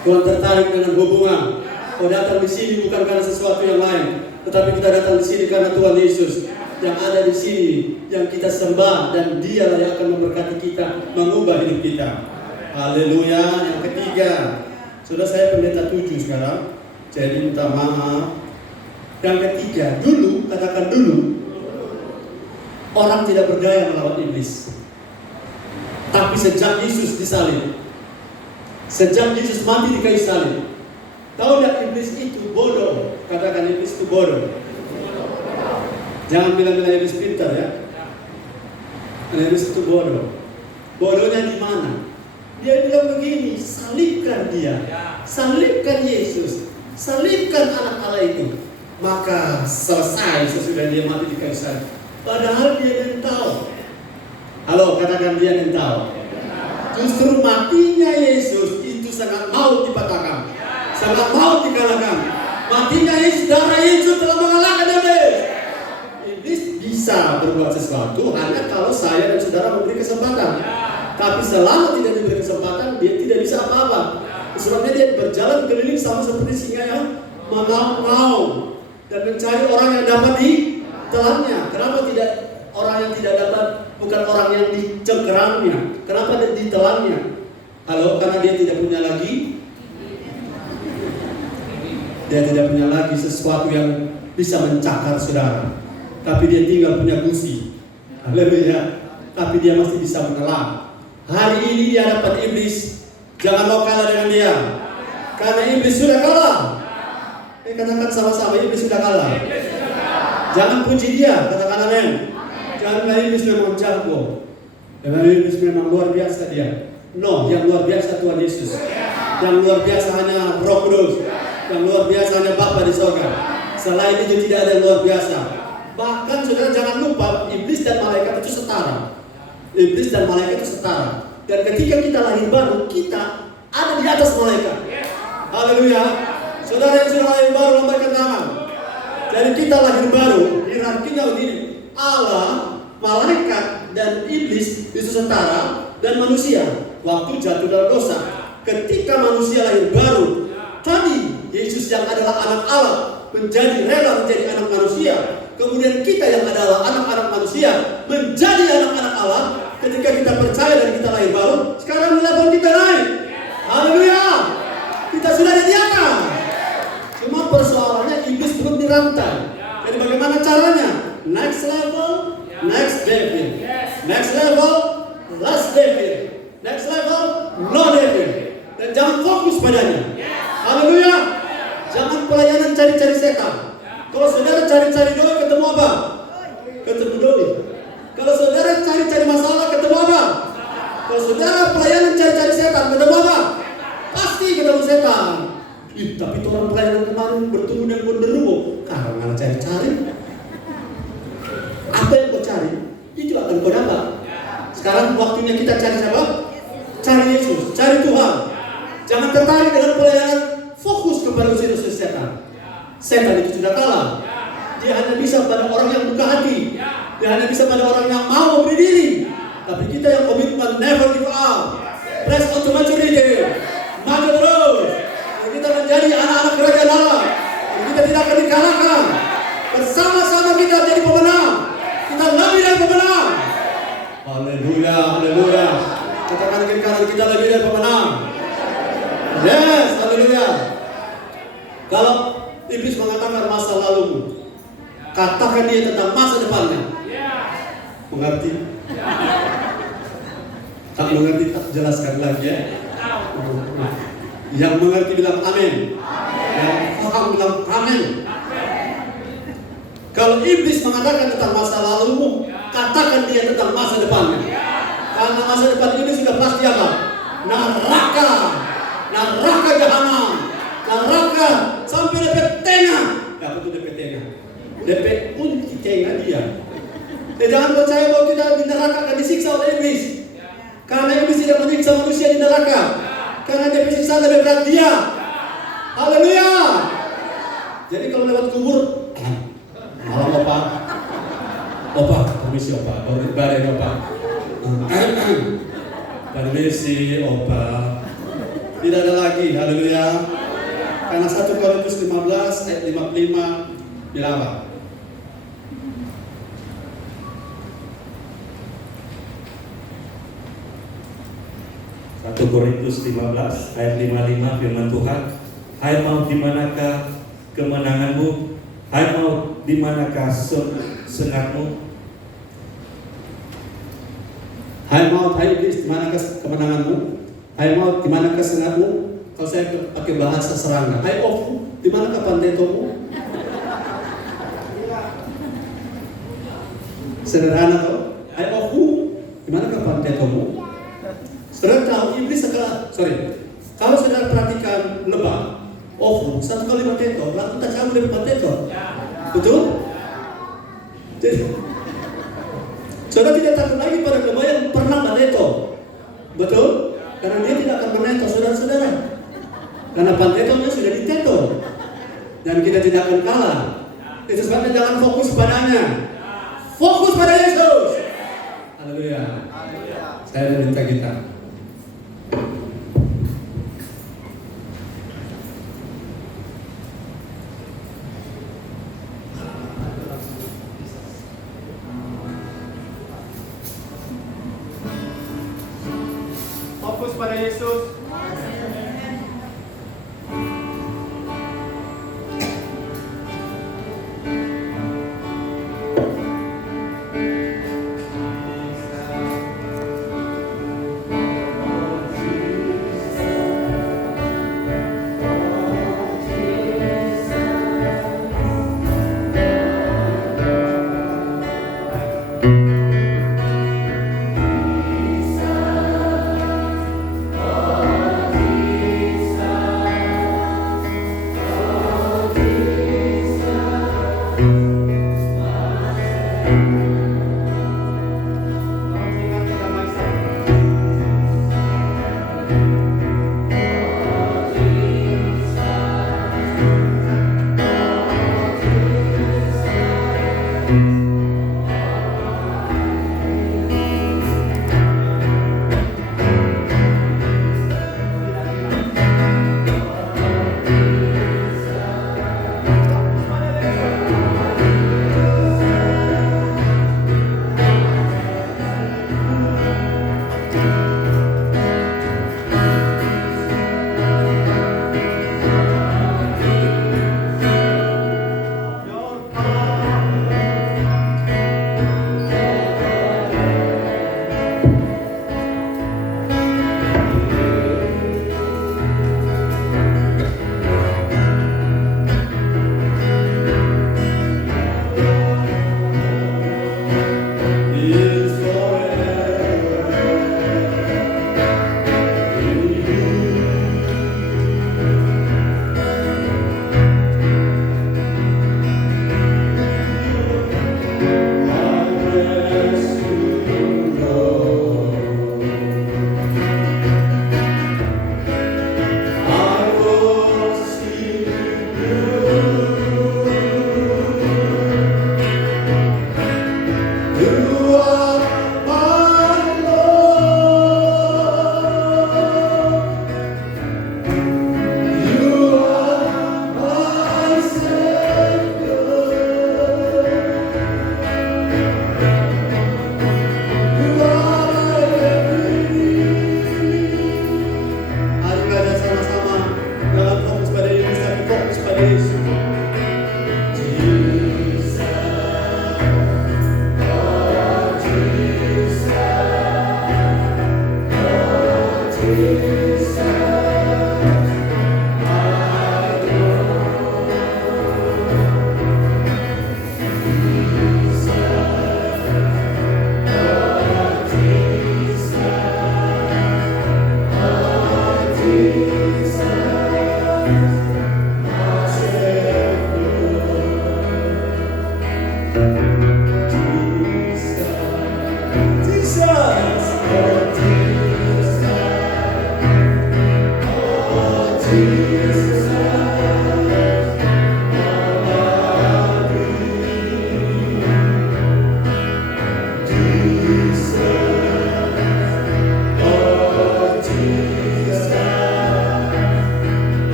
Tuhan tertarik dengan hubungan. Kau datang di sini bukan karena sesuatu yang lain, tetapi kita datang di sini karena Tuhan Yesus yang ada di sini, yang kita sembah, dan Dialah yang akan memberkati kita, mengubah hidup kita. Haleluya. Yang ketiga, sudah saya pendeta 7 sekarang, jadi minta maaf. Yang ketiga, dulu, katakan dulu, orang tidak berdaya melawan iblis. Tapi sejak Yesus disalib, sejak Yesus mati di kayu salib, tahu tidak iblis itu bodoh? Katakan iblis itu bodoh. Jangan bilang-bilang iblis pintar ya. Iblis itu bodoh. Bodohnya di mana? Dia bilang begini, salibkan dia, salibkan Yesus, salibkan anak Allah itu, maka selesai sesudah dia mati di kayu salib. Padahal dia yang tahu. Halo, katakan dia yang tahu. Justru matinya Yesus itu sangat maut dipatahkan, sangat maut dikalahkan. Matinya Yesus, darah Yesus telah mengalahkan iblis. Iblis bisa berbuat sesuatu hanya kalau saya dan saudara memberi kesempatan. Tapi selama tidak diberi kesempatan, dia tidak bisa apa-apa. Sebabnya dia berjalan keliling sama seperti singa yang mengaum dan mencari orang yang dapat ditelannya. Kenapa tidak orang yang tidak dapat, bukan orang yang dicengkeramnya? Kenapa dia ditelannya? Halo, karena dia tidak punya lagi, dia tidak punya lagi sesuatu yang bisa mencakar saudara. Tapi dia tinggal punya gusi. Haleluya. Tapi dia masih bisa menelan. Hari ini di hadapan iblis, jangan mau kalah dengan dia. Karena iblis sudah kalah. Katakan sama-sama, iblis sudah kalah. Jangan puji dia, katakan amin. Karena iblis memang jago. Karena iblis memang luar biasa dia. No, yang luar biasa Tuhan Yesus. Yang luar biasa hanya Roh Kudus. Yang luar biasa hanya Bapa di surga. Selain itu tidak ada yang luar biasa. Bahkan saudara jangan lupa, iblis dan malaikat itu setara. Iblis dan malaikat itu setara. Dan ketika kita lahir baru, kita ada di atas malaikat. Haleluya. Saudara yang sudah lahir baru, lambaikan tangan. Jadi kita lahir baru, hierarkinya begini. Allah, malaikat, dan iblis itu setara, dan manusia. Waktu jatuh dalam dosa, ketika manusia lahir baru, tadi Yesus yang adalah anak Allah menjadi rela menjadi anak manusia. Kemudian kita yang adalah anak-anak manusia menjadi anak-anak Allah. Ketika kita percaya dan kita lahir baru, sekarang level kita naik. Haleluya. Kita sudah di atas. Cuma persoalannya iblis belum dirantai. Jadi bagaimana caranya? Next level, next devil. Next level, last devil. Next level, no devil. Dan jangan fokus padanya. Haleluya. Jangan pelayanan cari-cari setan. Kalau saudara cari-cari doi, ketemu apa? Ketemu doi. Kalau saudara cari-cari masalah, ketemu apa? Kalau saudara pelayanan cari-cari setan, ketemu apa? Pasti ketemu setan. Tapi orang pelayanan kemarin bertemu dengan genderuwo karena cari-cari. Apa yang kau cari, itu akan kau dapat. Sekarang waktunya kita cari siapa? Cari Yesus, cari Tuhan. Jangan tertarik dengan pelayanan, fokus kepada unsur-unsur setan. Setan itu sudah kalah. Dia hanya bisa pada orang yang buka hati. Dia hanya bisa pada orang yang mau memberi diri. Tapi kita yang komitmen, never give up. Press on to maturity. Maju terus. Kita menjadi anak-anak kerajaan Allah. Kita tidak akan dikalahkan. Bersama-sama kita menjadi pemenang. Kita lebih dari pemenang. Haleluya, haleluya. Katakan kiri kanan, kita lebih dari pemenang. Yes, haleluya. Kalau iblis mengatakan masa lalumu, katakan dia tentang masa depannya. Mengerti? Tak mengerti, tak jelaskan lagi ya. Yang mengerti bilang amin. Yang paham bilang amin. Kalau iblis mengatakan tentang masa lalumu, katakan dia tentang masa depannya. Karena masa depan ini sudah pasti apa? Neraka. Neraka jahanam. Neraka sampai DP tengah. Apa itu DP tengah? DP kunci tengah dia. Jangan percaya bahwa kita di neraka akan disiksa oleh iblis. Karena iblis tidak menyiksa manusia di neraka. Karena dia bersiksa lebih berat dia. Haleluya. Jadi kalau lewat kubur, malam opa, permisi opa, bareng opa. Permisi opa. Tidak ada lagi, haleluya. Karena 1 Korintus 15 ayat 55 bilang apa? Korintus 15 ayat 55 firman Tuhan, hai maut di manakah kemenanganmu? Hai maut di manakah sengatmu? Hai maut, hai iblis, di manakah kemenanganmu? Hai maut, di manakah sengatmu? Kalau saya pakai bahasa serangga, hai ofu, di manakah pandetomu? Sederhana toh? Hai ofu, di manakah pandetomu? Saudara tahu iblis kalau saudara perhatikan lebah, ofu, 1 kali panteto, lalu tak cabut dari panteto. Betul? Jadi, saudara tidak takut lagi pada lebah yang pernah panteto. Betul? Karena dia tidak akan meneto saudara-saudara. Karena pantetonya sudah diteto. Dan kita tidak akan kalah. Itu sebabnya jangan fokus padanya. Fokus pada Yesus. Haleluya. Saya minta kita. kepada Yesus. Oh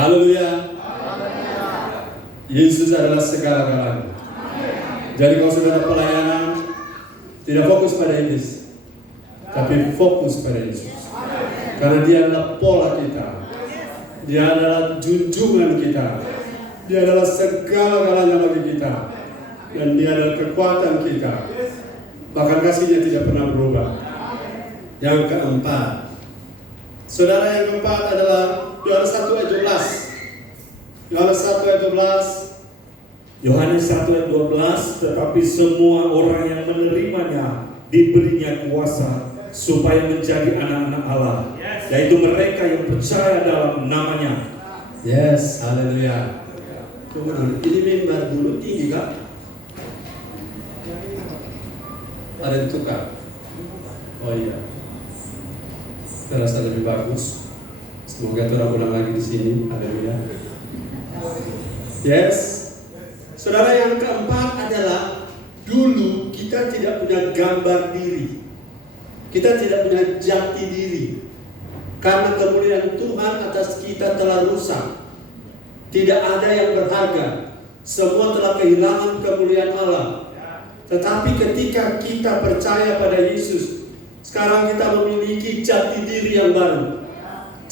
Haleluya. Yesus adalah segala-galanya. Jadi kalau saudara pelayanan, tidak fokus pada iblis, tapi fokus pada Yesus. Karena dia adalah pola kita, dia adalah junjungan kita, dia adalah segala-galanya bagi kita, dan dia adalah kekuatan kita. Bahkan kasihnya tidak pernah berubah. Yang keempat, saudara, yang keempat adalah Yohanes 1 ayat 12. Yohanes 1 ayat 12. Yohanes 1 ayat 12, tetapi semua orang yang menerimanya diberinya kuasa supaya menjadi anak-anak Allah, yaitu mereka yang percaya dalam namanya. Yes, haleluya. Tunggu dulu, ini mimbar dulu tinggi kak? Ada yang tukar? Oh iya, terasa lebih bagus. Semoga Tuhan ulang lagi di sini. Haleluya. Yes. Saudara, yang keempat adalah dulu kita tidak punya gambar diri. Kita tidak punya jati diri. Karena kemuliaan Tuhan atas kita telah rusak. Tidak ada yang berharga. Semua telah kehilangan kemuliaan Allah. Tetapi ketika kita percaya pada Yesus, sekarang kita memiliki jati diri yang baru.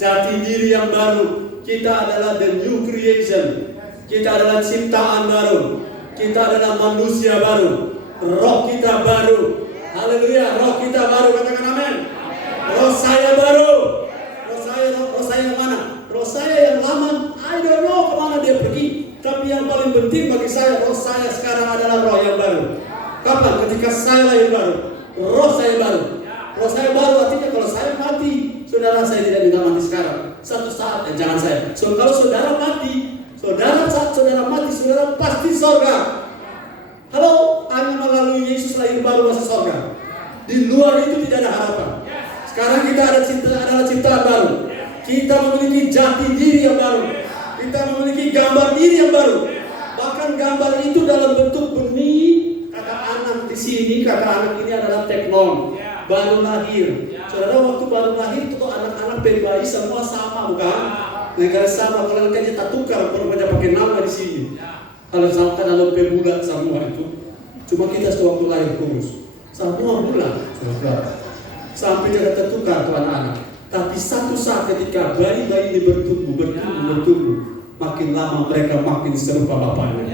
Jati diri yang baru. Kita adalah the new creation. Kita adalah ciptaan baru. Kita adalah manusia baru. Roh kita baru. Haleluya, roh kita baru. Katakan amin. Roh saya baru. Roh saya yang mana? Roh saya yang lama, I don't know kemana dia pergi. Tapi yang paling penting bagi saya, roh saya sekarang adalah roh yang baru. Kapan? Ketika saya lahir baru. Roh saya baru. Roh saya baru artinya kalau saya mati, saudara, saya tidak minta mati sekarang. Satu saat, jangan saya. So kalau saudara mati, saat saudara mati, saudara pasti sorga. Halo, hanya melalui Yesus lahir baru masuk sorga. Di luar itu tidak ada harapan. Sekarang kita adalah ciptaan baru. Kita memiliki jati diri yang baru. Kita memiliki gambar diri yang baru. Bahkan gambar itu dalam bentuk benih. Kata anak di sini, kata anak ini adalah teknon, baru lahir. Saudara, waktu baru lahir itu anak-anak bayi semua sama, bukan? Negara sama, kalau kita tukar, kalau banyak pakai nama di sini. Kalau sama kan ada bulan semua itu. Cuma kita sewaktu lahir kurus, semua bulan, sampai jangan tertukar tuh anak-anak. Tapi satu saat ketika bayi-bayi ini bertumbuh, makin lama mereka makin serupa bapaknya,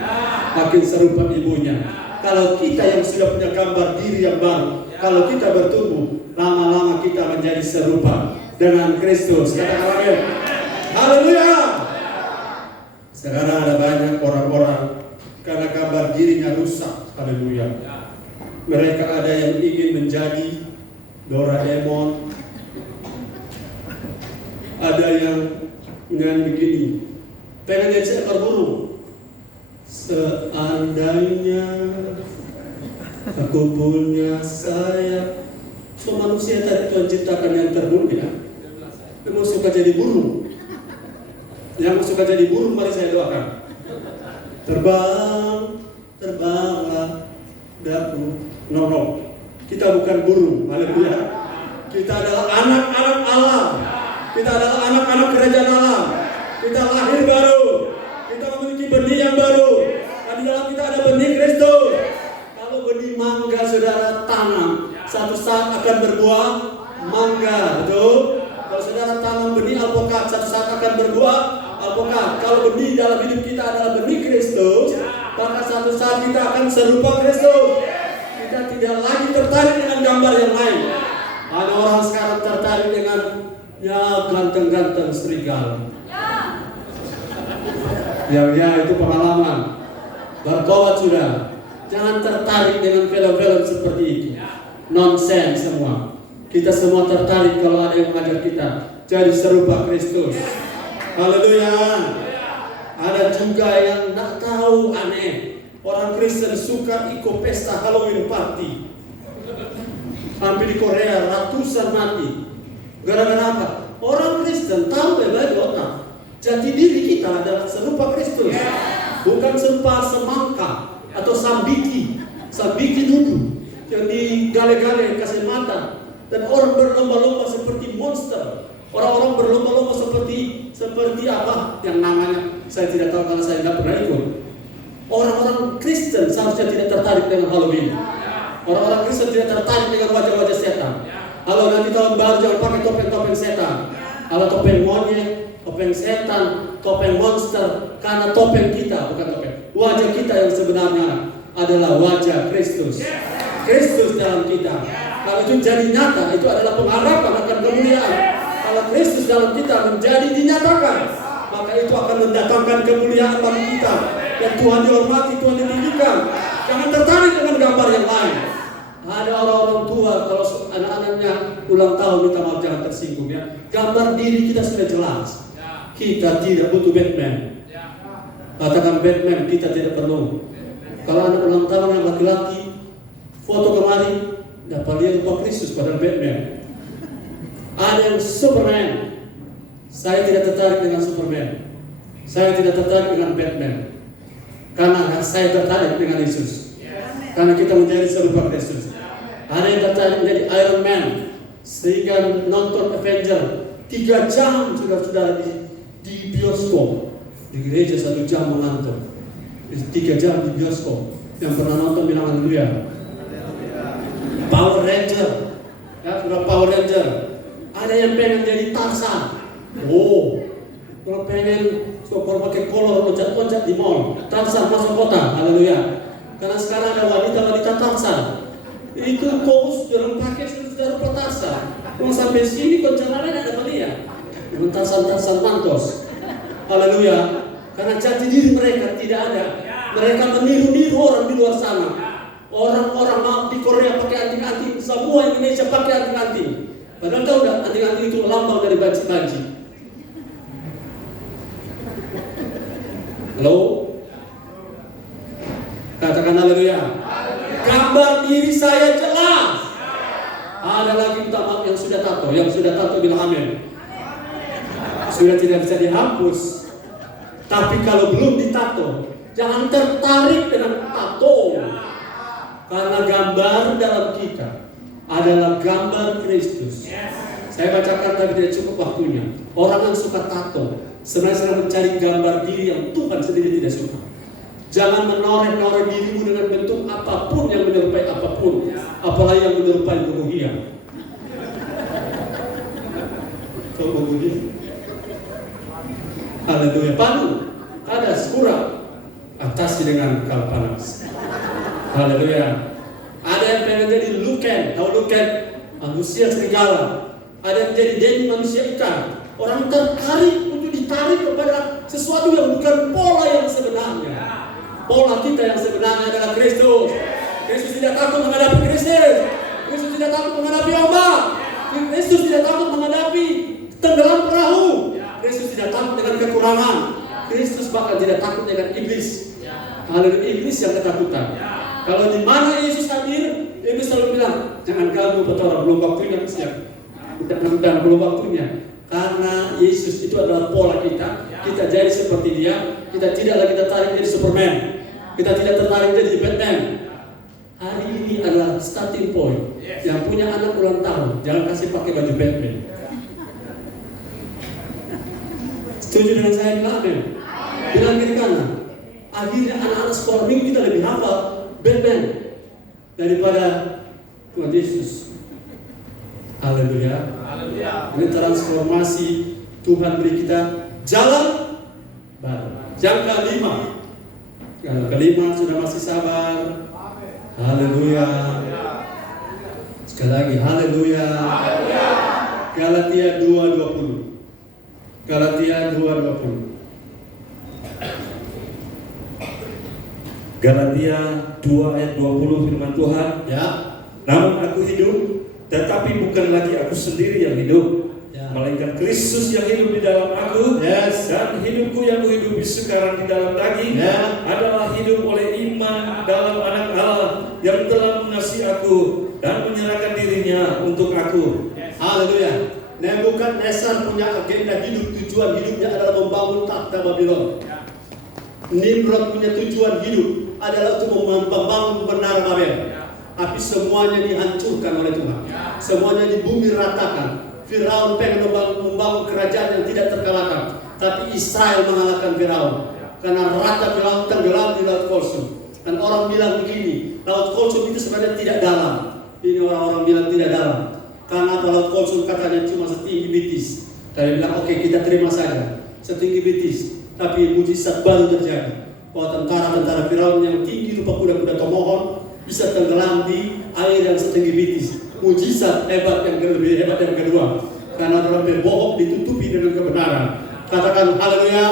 makin serupa ibunya. Kalau kita yang sudah punya gambar diri yang baru, kalau kita bertumbuh, lama-lama kita menjadi serupa dengan Kristus. Katakan amin. Haleluya. Sekarang ada banyak orang-orang karena gambar dirinya rusak. Haleluya. Mereka ada yang ingin menjadi Doraemon, ada yang dengan begini, pengen jadi seekor burung. Seandainya aku punya sayap. So manusia tadi Tuhan ciptakan yang termulia, memang suka jadi burung. Yang suka jadi burung, mari saya doakan. Terbanglah daku. No. Kita bukan burung. Haleluya. Kita adalah anak-anak Allah. Kita adalah anak-anak kerajaan Allah. Kita lahir baru. Kita memiliki benih yang baru. Dan di dalam kita ada benih Kristus. Kalau benih mangga saudara tanam, satu saat akan berbuah mangga, betul? Kalau saudara tanam benih alpukat, satu saat akan berbuah alpukat. Kalau benih dalam hidup kita adalah benih Kristus, maka satu saat kita akan serupa Kristus. Kita tidak lagi tertarik dengan gambar yang lain. Ada orang sekarang tertarik dengan ganteng-ganteng serigala. Ya itu pengalaman. Bertobat sudah. Jangan tertarik dengan film-film seperti itu. Nonsense semua. Kita semua tertarik kalau ada yang mengajar kita jadi serupa Kristus. Haleluya. Ada juga yang tidak tahu, aneh. Orang Kristen suka ikut pesta Halloween party. Sampai di Korea ratusan mati. Gara-gara apa? Orang Kristen tahu baik-baik otak. Jati diri kita adalah serupa Kristus. Bukan serupa semangka atau sambiki. Sambiki duduk yang digale-gale kasih mata. Dan orang berlomba-lomba seperti monster. Orang-orang berlomba-lomba seperti apa yang namanya saya tidak tahu karena saya tidak pernah ikut. Orang-orang Kristen seharusnya tidak tertarik dengan Halloween. Orang-orang Kristen tidak tertarik dengan wajah-wajah setan. Kalau nanti tahun baru jangan pakai topeng-topeng setan. Kalau topeng monyet, topeng setan, topeng monster, karena topeng kita bukan topeng. Wajah kita yang sebenarnya adalah wajah Kristus. Kristus dalam kita. Kalau itu jadi nyata, itu adalah pengharapan akan kemuliaan. Kalau Kristus dalam kita menjadi dinyatakan, maka itu akan mendatangkan kemuliaan bagi kita. Dan Tuhan dihormati, Tuhan ditinggikan. Jangan tertarik dengan gambar yang lain. Ada orang-orang tua kalau anak-anaknya ulang tahun, minta maaf jangan tersinggung ya. Gambar diri kita sudah jelas. Kita tidak butuh Batman. Katakan Batman, kita tidak perlu. Kalau anak ulang tahun yang laki-laki, foto kemari, dapat lihat rupa Kristus pada Batman. Ada yang Superman. Saya tidak tertarik dengan Superman. Saya tidak tertarik dengan Batman. Karena saya tertarik dengan Yesus. Karena kita menjadi serupa Kristus. Ada yang tertarik menjadi Iron Man. Sehingga nonton Avenger 3 jam saudara-saudara di bioskop. Di gereja 1 jam menonton. 3 jam di bioskop. Yang pernah nonton bilang haleluya. Power Ranger. Ya, sudah Power Ranger. Ada yang pengen jadi Tarzan. Kalau pengen kalau pakai kolor loncat-loncat di mall, Tarzan masuk kota, haleluya. Karena sekarang ada wanita-wanita Tarzan. Itu kaos orang pakai sudah rupa Tarzan. Kalau sampai sini koncangannya ada Maria. Dengan Tarzan mantos. Haleluya. Karena jati diri mereka tidak ada. Mereka meniru-niru orang di luar sana. Orang-orang maaf di Korea pakai anting-anting, semua Indonesia pakai anting-anting. Padahal tahu nggak anting-anting itu lambang dari banci-banci. Halo? Katakan haleluya. Gambar diri saya jelas. Ada lagi minta maaf yang sudah tato bilang amin. Sudah tidak bisa dihapus. Tapi kalau belum ditato, jangan tertarik dengan tato. Karena gambar dalam kita adalah gambar Kristus. Saya bacakan tapi tidak cukup waktunya. Orang yang suka tato sebenarnya sedang mencari gambar diri yang Tuhan sendiri tidak suka. Jangan menoreh-noreh dirimu dengan bentuk apapun yang menyerupai apapun, apalagi yang menyerupai kemuliaan. Kemuliaan. Haleluya. Panu, ada kurang, atasi dengan kal panas. Haleluya. Ada yang pengen jadi Luken, tahu Luken? Manusia serigala. Ada yang jadi Denny, manusia ikan. Orang tertarik untuk ditarik kepada sesuatu yang bukan pola yang sebenarnya. Pola kita yang sebenarnya adalah Kristus. Kristus tidak takut menghadapi krisis. Kristus tidak takut menghadapi ombak. Kristus tidak takut menghadapi tenggelam perahu. Kristus tidak takut dengan kekurangan. Kristus bahkan tidak takut dengan iblis. Haleluya, iblis yang ketakutan. Kalau di mana Yesus hadir, iblis selalu bilang, jangan ganggu betul, belum waktunya siap. Dan belum waktunya. Karena Yesus itu adalah pola kita. Kita jadi seperti dia. Kita tidak lagi tertarik jadi Superman. Kita tidak tertarik jadi Batman. Hari ini adalah starting point. Yang punya anak ulang tahun, jangan kasih pakai baju Batman. Setuju dengan saya bilang amin? Bilang kiri kanan. Akhirnya anak-anak sekolah minggu kita lebih hafal Batman daripada Tuhan Yesus. Haleluya. Ini transformasi Tuhan beri kita jalan baru. Yang kelima. Yang kelima sudah masih sabar. Haleluya. Sekali lagi haleluya. Galatia 2:20. Galatia 2:20. Galatia 2 ayat 20 firman Tuhan. Ya. Namun aku hidup, tetapi bukan lagi aku sendiri yang hidup, melainkan Kristus yang hidup di dalam aku. Yes. Dan hidupku yang kuhidupi sekarang di dalam daging adalah hidup oleh iman dalam Anak Allah yang telah mengasihi aku dan menyerahkan dirinya untuk aku. Haleluya. Nebukadnezar punya agenda hidup, tujuan hidupnya adalah membangun takhta Babylon. Nimrod punya tujuan hidup adalah untuk membangun menara Babel. Tapi semuanya dihancurkan oleh Tuhan. Semuanya di bumi ratakan. Firaun pengen membangun kerajaan yang tidak terkalahkan, tapi Israel mengalahkan Firaun. Karena rata Firaun tenggelam di Laut Kulsum. Dan orang bilang begini, Laut Kulsum itu sebenarnya tidak dalam. Ini orang-orang bilang tidak dalam. Karena Laut Kulsum katanya cuma setinggi betis. Tapi bilang oke, kita terima saja setinggi betis. Tapi mujizat baru terjadi. Bahwa tentara-tentara Firaun yang tinggi rupa kuda-kuda tomohon bisa tenggelam di air yang setinggi betis. Mujizat hebat yang lebih hebat yang kedua. Karena orang berbohong ditutupi dengan kebenaran. Katakan haleluya.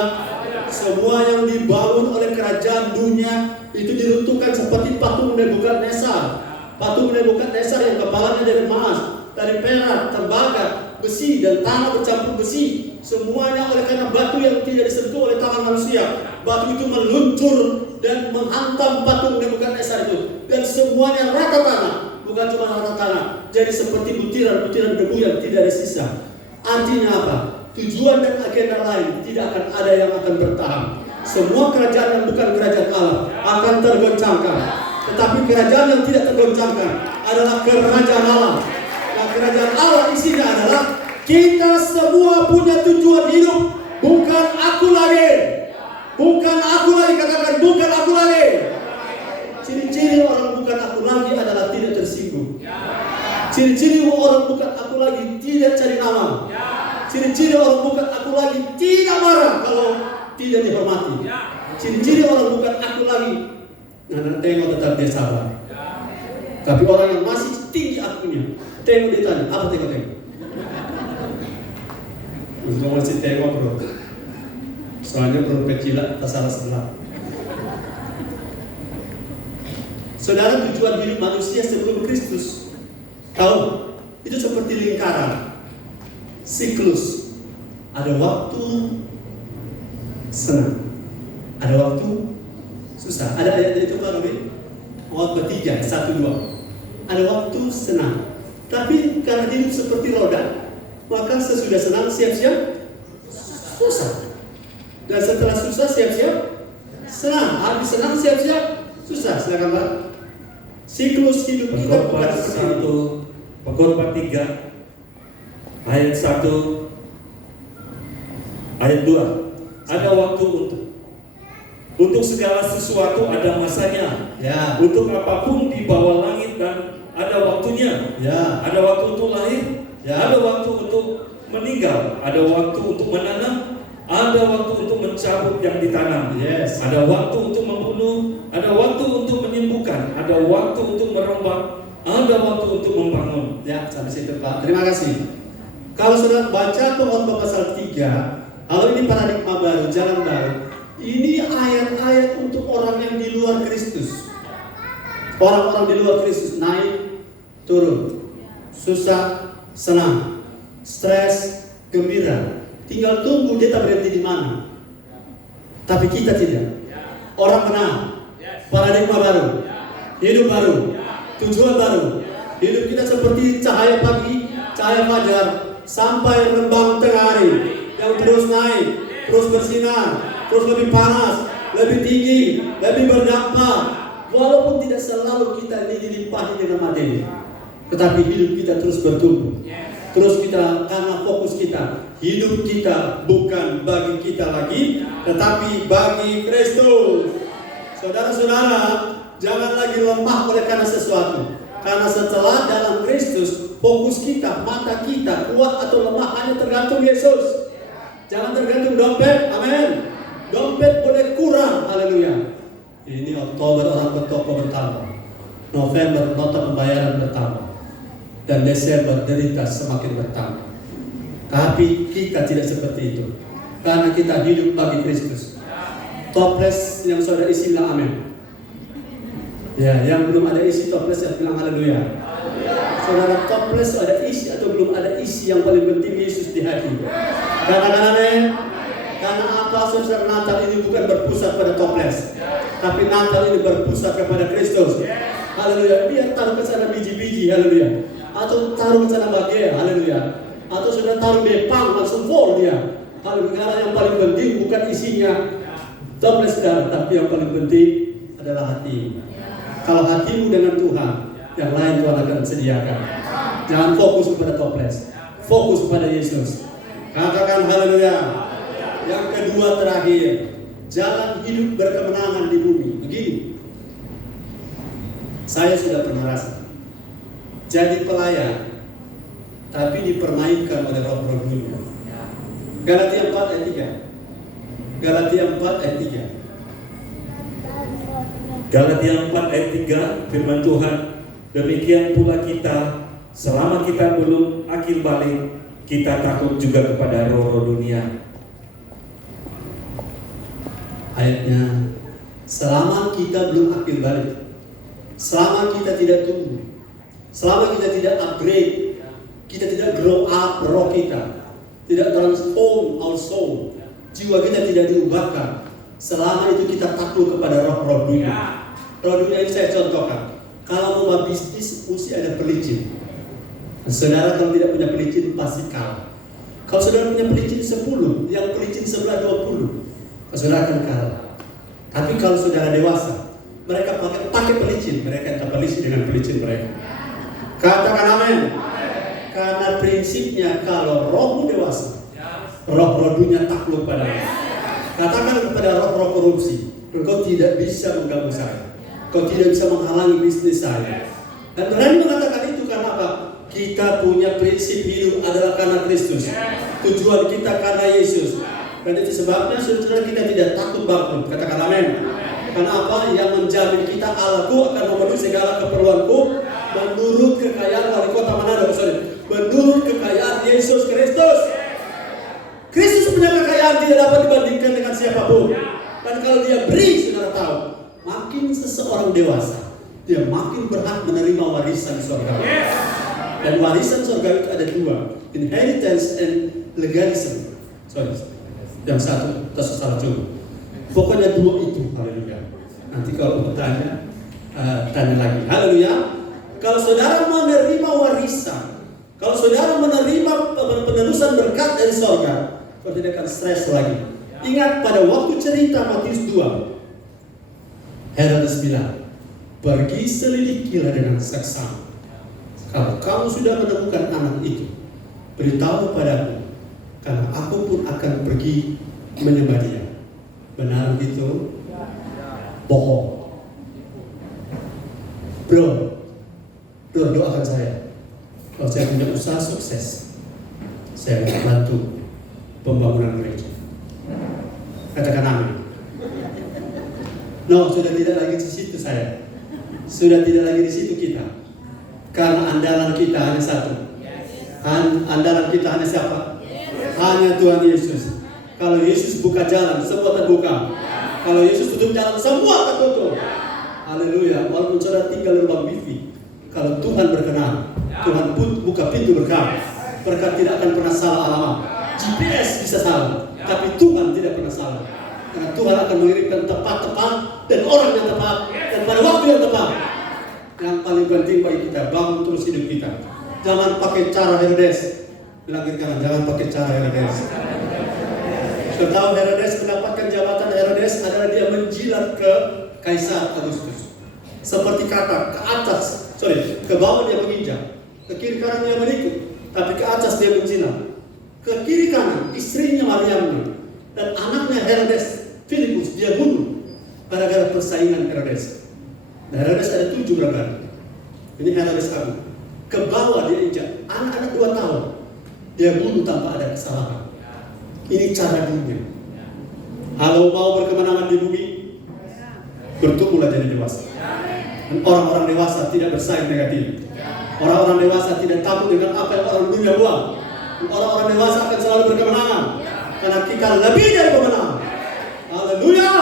Semua yang dibangun oleh kerajaan dunia itu diruntuhkan seperti patung Nebukadnezar. Patung Nebukadnezar yang kepalanya dari emas, dari perak, tembaga, besi dan tanah bercampur besi. Semuanya oleh karena batu yang tidak disentuh oleh tangan manusia. Batu itu meluncur dan menghantam patung Nebukadnezar itu. Dan semuanya rata tanah. Bukan cuma rata tanah. Jadi seperti butiran-butiran debu yang tidak ada sisa. Artinya apa? Tujuan dan agenda lain tidak akan ada yang akan bertahan. Semua kerajaan yang bukan kerajaan Allah akan tergoncangkan. Tetapi kerajaan yang tidak tergoncangkan adalah kerajaan Allah. Nah, kerajaan Allah isinya adalah kita semua punya tujuan hidup. Bukan aku lagi. Bukan aku lagi. Katakan bukan aku lagi. Ciri-ciri orang bukan aku lagi adalah tidak tersinggung. Ciri-ciri orang bukan aku lagi tidak cari nama. Ciri-ciri orang bukan aku lagi tidak marah kalau tidak dihormati. Ciri-ciri orang bukan aku lagi. Nah, tengok tetap dia sabar. Tapi orang yang masih tinggi akunya, tengok dia tanya, apa tengok? Untuk masih tengok bro. Soalnya bro kecilan tak salah sebelah. Saudara, tujuan hidup manusia sebelum Kristus, tahu? Itu seperti lingkaran, siklus. Ada waktu senang, ada waktu susah. Ada ayat itu Pak Robi, waktu 3, 1, 2. Ada waktu senang, tapi karena hidup seperti roda, maka sesudah senang siap-siap susah. Dan setelah susah siap-siap senang. Habis senang siap-siap susah. Silakan Pak. Siklus hidup kita bukan seperti itu. Pengkhotbah 3 ayat 1 ayat 2. Ada waktu untuk segala sesuatu ada masanya. Ya. Untuk apapun di bawah langit dan ada waktunya. Ya. Ada waktu untuk lahir, Ya. ada waktu untuk meninggal, ada waktu untuk menanam, ada waktu untuk mencabut yang ditanam. Yes. Ada waktu untuk membunuh, ada waktu untuk menyembuhkan, ada waktu untuk merombak, ada waktu untuk membangun. Ya, sampai situ Pak. Terima kasih. Kalau sudah baca Pengkhotbah pasal 3, kalau ini paradigma baru, jalan baru. Ini ayat-ayat untuk orang yang di luar Kristus. Orang-orang di luar Kristus naik, turun, susah, senang, stres, gembira. Tinggal tunggu dia tak berhenti di mana. Tapi kita tidak. Orang menang, paradigma baru, hidup baru, tujuan baru. Hidup kita seperti cahaya pagi, cahaya fajar, sampai rembang tengah hari yang terus naik, terus bersinar, terus lebih panas, lebih tinggi, lebih berdampak. Walaupun tidak selalu kita ini dilimpahi dengan materi, tetapi hidup kita terus bertumbuh. Terus kita, karena fokus kita, hidup kita bukan bagi kita lagi, tetapi bagi Kristus. Saudara-saudara, jangan lagi lemah oleh karena sesuatu. Karena setelah dalam Kristus, fokus kita, mata kita, kuat atau lemah hanya tergantung Yesus. Jangan tergantung dompet, amin. Dompet boleh kurang, haleluya. Ini Oktober orang bertoko bertambah, November nota pembayaran bertambah, dan Desember derita semakin bertambah. Tapi kita tidak seperti itu, karena kita hidup bagi Kristus. Toples yang saudara isi bilang amin. Ya, yang belum ada isi toples yang bilang haleluya. Saudara, toples ada isi atau belum ada isi, yang paling penting Yesus di hati. Katakan amin. Karena apa? Saudara, Natal ini bukan berpusat pada toples, tapi Natal ini berpusat kepada Kristus. Haleluya. Biar taruh ke sana biji-biji, haleluya. Atau taruh ke sana bahagia, haleluya. Atau sudah taruh bepang langsung full dia. Haleluya. Karena yang paling penting bukan isinya toples, tapi yang paling penting adalah hati. Kalau hatimu dengan Tuhan, yang lain Tuhan akan sediakan. Jangan fokus kepada toples, fokus pada Yesus. Katakan haleluya. Yang kedua terakhir, jalan hidup berkemenangan di bumi. Begini, saya sudah pernah rasa jadi pelayan, tapi dipermainkan oleh roh-roh dunia. Galatia 4 ayat 3. Galatia 4 ayat 3. Galatia 4 ayat 3, firman Tuhan, demikian pula kita, selama kita belum akil balik, kita takut juga kepada roh-roh dunia. Ayatnya, selama kita belum akil balik, selama kita tidak tumbuh, selama kita tidak upgrade, kita tidak grow up roh kita, tidak transform our soul, jiwa kita tidak diubahkan, selama itu kita takut kepada roh-roh dunia. Roh dunia ini saya contohkan, kalau mau bisnis mesti ada pelicin. Saudara kalau tidak punya pelicin pasti kalah. Kalau saudara punya pelicin 10, yang pelicin sebelah 20, saudara akan kalah. Tapi kalau saudara dewasa, mereka pakai pelicin, mereka tak pelicin dengan pelicin mereka. Katakan amin. Karena prinsipnya kalau rohmu dewasa, roh-roh dunia takluk padamu. Katakan kepada roh-roh korupsi, engkau tidak bisa mengganggu saya, kau tidak bisa menghalangi bisnis saya. Dan berani mengatakan itu karena apa? Kita punya prinsip hidup adalah karena Kristus. Tujuan kita karena Yesus. Dan itu sebabnya saudara kita tidak takut bangkrut. Katakan amin. Karena apa? Yang menjamin kita, Allahku akan memenuhi segala keperluanku menurut kekayaan wali kota Manado. Menurut kekayaan Yesus Kristus. Kristus punya kekayaan tidak dapat dibandingkan dengan siapapun. Dan kalau dia beri, saudara tahu, makin seseorang dewasa, dia makin berhak menerima warisan surga. Dan warisan surga itu ada dua, inheritance and legalism. Yang satu tersalah juga. Pokoknya dua itu, haleluya. Nanti kalau bertanya, tanya lagi, haleluya. Kalau saudara menerima warisan, kalau saudara menerima penerusan berkat dari surga, saudara tidak akan stres lagi. Ingat pada waktu cerita Matius 2, Herodes bilang, pergi selidikilah dengan seksama. Kalau kamu sudah menemukan anak itu, beritahu kepadaku, karena aku pun akan pergi menyembah dia. Benar gitu? Bohong. Bro, doakan saya. Kalau saya punya usaha sukses, saya akan bantu pembangunan gereja. Katakan amin. No, sudah tidak lagi di situ saya. Sudah tidak lagi di situ kita. Karena andalan kita hanya satu. Andalan kita hanya siapa? Hanya Tuhan Yesus. Kalau Yesus buka jalan, semua terbuka. Kalau Yesus tutup jalan, semua tertutup. Haleluya. Walaupun saudara tinggal di lubang bivi, kalau Tuhan berkenan, Tuhan pun buka pintu berkat. Berkat tidak akan pernah salah alamat. GPS bisa salah, tapi Tuhan tidak pernah salah. Karena Tuhan akan mengirimkan tepat-tepat dan orang yang tepat dan pada waktu yang tepat. Yang paling penting bagi kita, bangun terus hidup kita. Jangan pakai cara Herodes. Bilang kiri kanan, jangan pakai cara Herodes. Setahu Herodes mendapatkan jabatan Herodes adalah dia menjilat ke Kaisar Agustus. Seperti kata, ke atas, ke bawah dia menginjak, ke kiri kanan dia menikut, tapi ke atas dia menjilat. Ke kiri kanan istrinya Mariamna dan anaknya Herodes Filipus dia bunuh gara-gara persaingan Herodes. Dan Herodes ada 7 berapa? Ini Herodes Agung. Ke bawah dia injak, anak-anak 2 tahun dia bunuh tanpa ada kesalahan. Ini cara dunia. Kalau mau berkemenangan di bumi, bertumbuhlah jadi dewasa. Dan orang-orang dewasa tidak bersaing negatif. Orang-orang dewasa tidak takut dengan apa yang orang dunia buat. Orang-orang dewasa akan selalu berkemenangan karena kita lebih dari pemenang. Haleluya.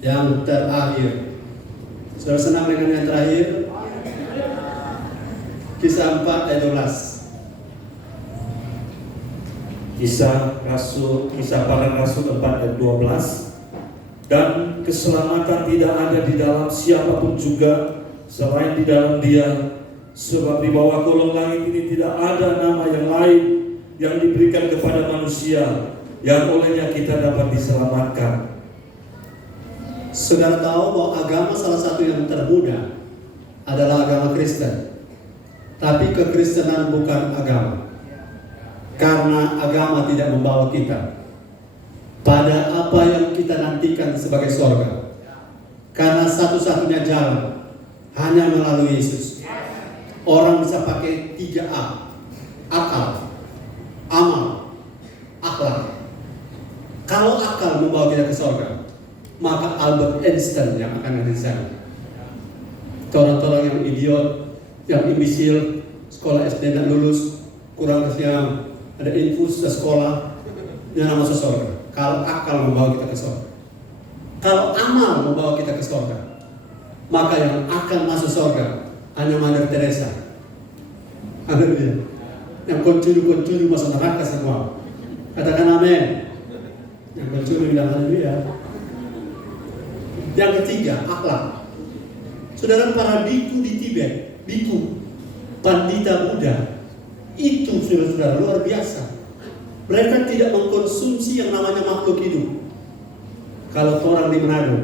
Yang terakhir, saudara senang dengan yang terakhir? Kisah 4 ayat 12. Kisah para Rasul 4 ayat 12. Dan keselamatan tidak ada di dalam siapapun juga selain di dalam Dia. Sebab di bawah kolong langit ini tidak ada nama yang lain yang diberikan kepada manusia yang olehnya kita dapat diselamatkan. Saudara tahu bahwa agama salah satu yang termuda adalah agama Kristen. Tapi kekristenan bukan agama. Karena agama tidak membawa kita pada apa yang kita nantikan sebagai surga. Karena satu-satunya jalan hanya melalui Yesus. Orang bisa pakai 3A. Akal, amal, akhlak. Kalau akal membawa kita ke surga, maka Albert Einstein yang akan ada di sana. Orang-orang yang idiot, yang imbisil, sekolah SD tidak lulus, kurang yang ada infus ke sekolah, dia masuk surga. Kalau akal membawa kita ke surga. Kalau amal membawa kita ke surga, maka yang akan masuk surga hanya Mother Teresa. Haleluya. Yang koncuru masuk neraka semua. Katakan amin. Yang koncuru bilang haleluya. Yang ketiga, akhlak. Saudara, para biku di Tibet, biku, pandita Buddha, itu saudara-saudara luar biasa. Mereka tidak mengkonsumsi yang namanya makhluk hidup. Kalau orang di Manado,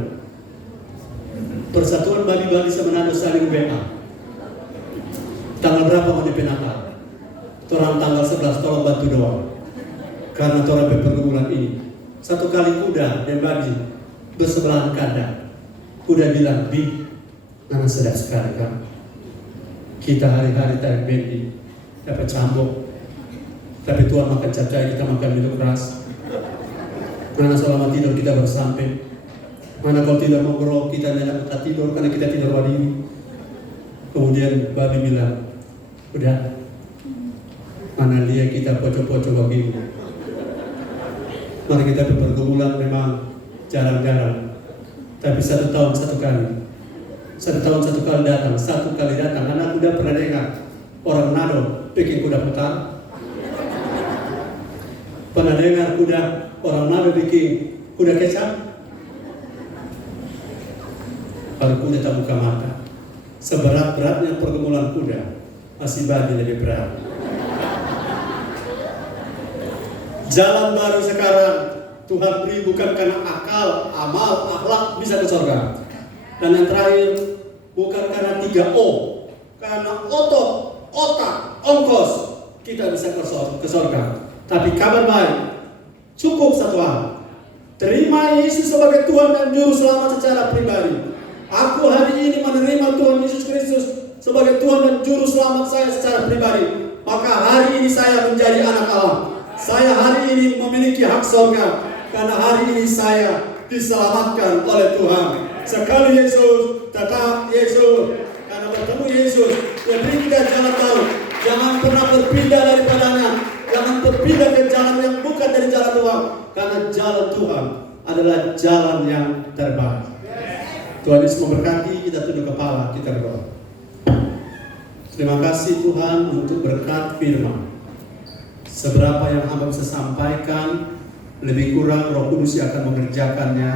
Persatuan Babi-Babi se-Manado saling WA. Tanggal berapa mau dipenatar? Orang tanggal 11, tolong bantu doang. Karena orang berpergumulan ini. Satu kali kuda dan babi bersebelahan kandang. Kuda bilang, Bi, Nana sedap sekali kan. Kita hari-hari tarik bendi, dapat cambuk. Tapi Tuhan makan capcay, kita makan minum keras. Mana selama tidur kita bersamping. Mana kalau tidak mau berok, kita tidak tidur karena kita tidak wadiri. Kemudian babi bilang, udah, mana dia kita pocok-pocok begini. Mari kita berpergumulan memang jarang-jarang. Tapi 1 tahun 1 kali. 1 tahun 1 kali datang, 1 kali datang. Karena udah pernah dengar orang Manado bikin kuda putar. Pernah dengar orang Manado bikin kuda kecap? Kalau kuda tak buka mata. Seberat-beratnya pergumulan kuda, masih babi lebih berat. Jalan baru sekarang Tuhan beri bukan karena akal, amal, akhlak bisa ke surga. Dan yang terakhir bukan karena 3O, karena otot, otak, ongkos kita bisa ke surga. Tapi kabar baik, cukup 1 hal. Terima Yesus sebagai Tuhan dan Juru Selamat secara pribadi. Aku hari ini menerima Tuhan Yesus Kristus sebagai Tuhan dan Juru Selamat saya secara pribadi. Maka hari ini saya menjadi anak Allah. Saya hari ini memiliki hak surga karena hari ini saya diselamatkan oleh Tuhan. Sekali Yesus, tetap Yesus. Karena bertemu Yesus, dia beri kita jalan tahu. Jangan pernah berpindah daripadanya. Jangan berpindah ke jalan yang bukan dari jalan Tuhan. Karena jalan Tuhan adalah jalan yang terbaik. Tuhan Yesus memberkati, kita tunduk kepala, kita berdoa. Terima kasih Tuhan untuk berkat firman. Seberapa yang hamba bisa sampaikan, lebih kurang Roh Kudus yang akan mengerjakannya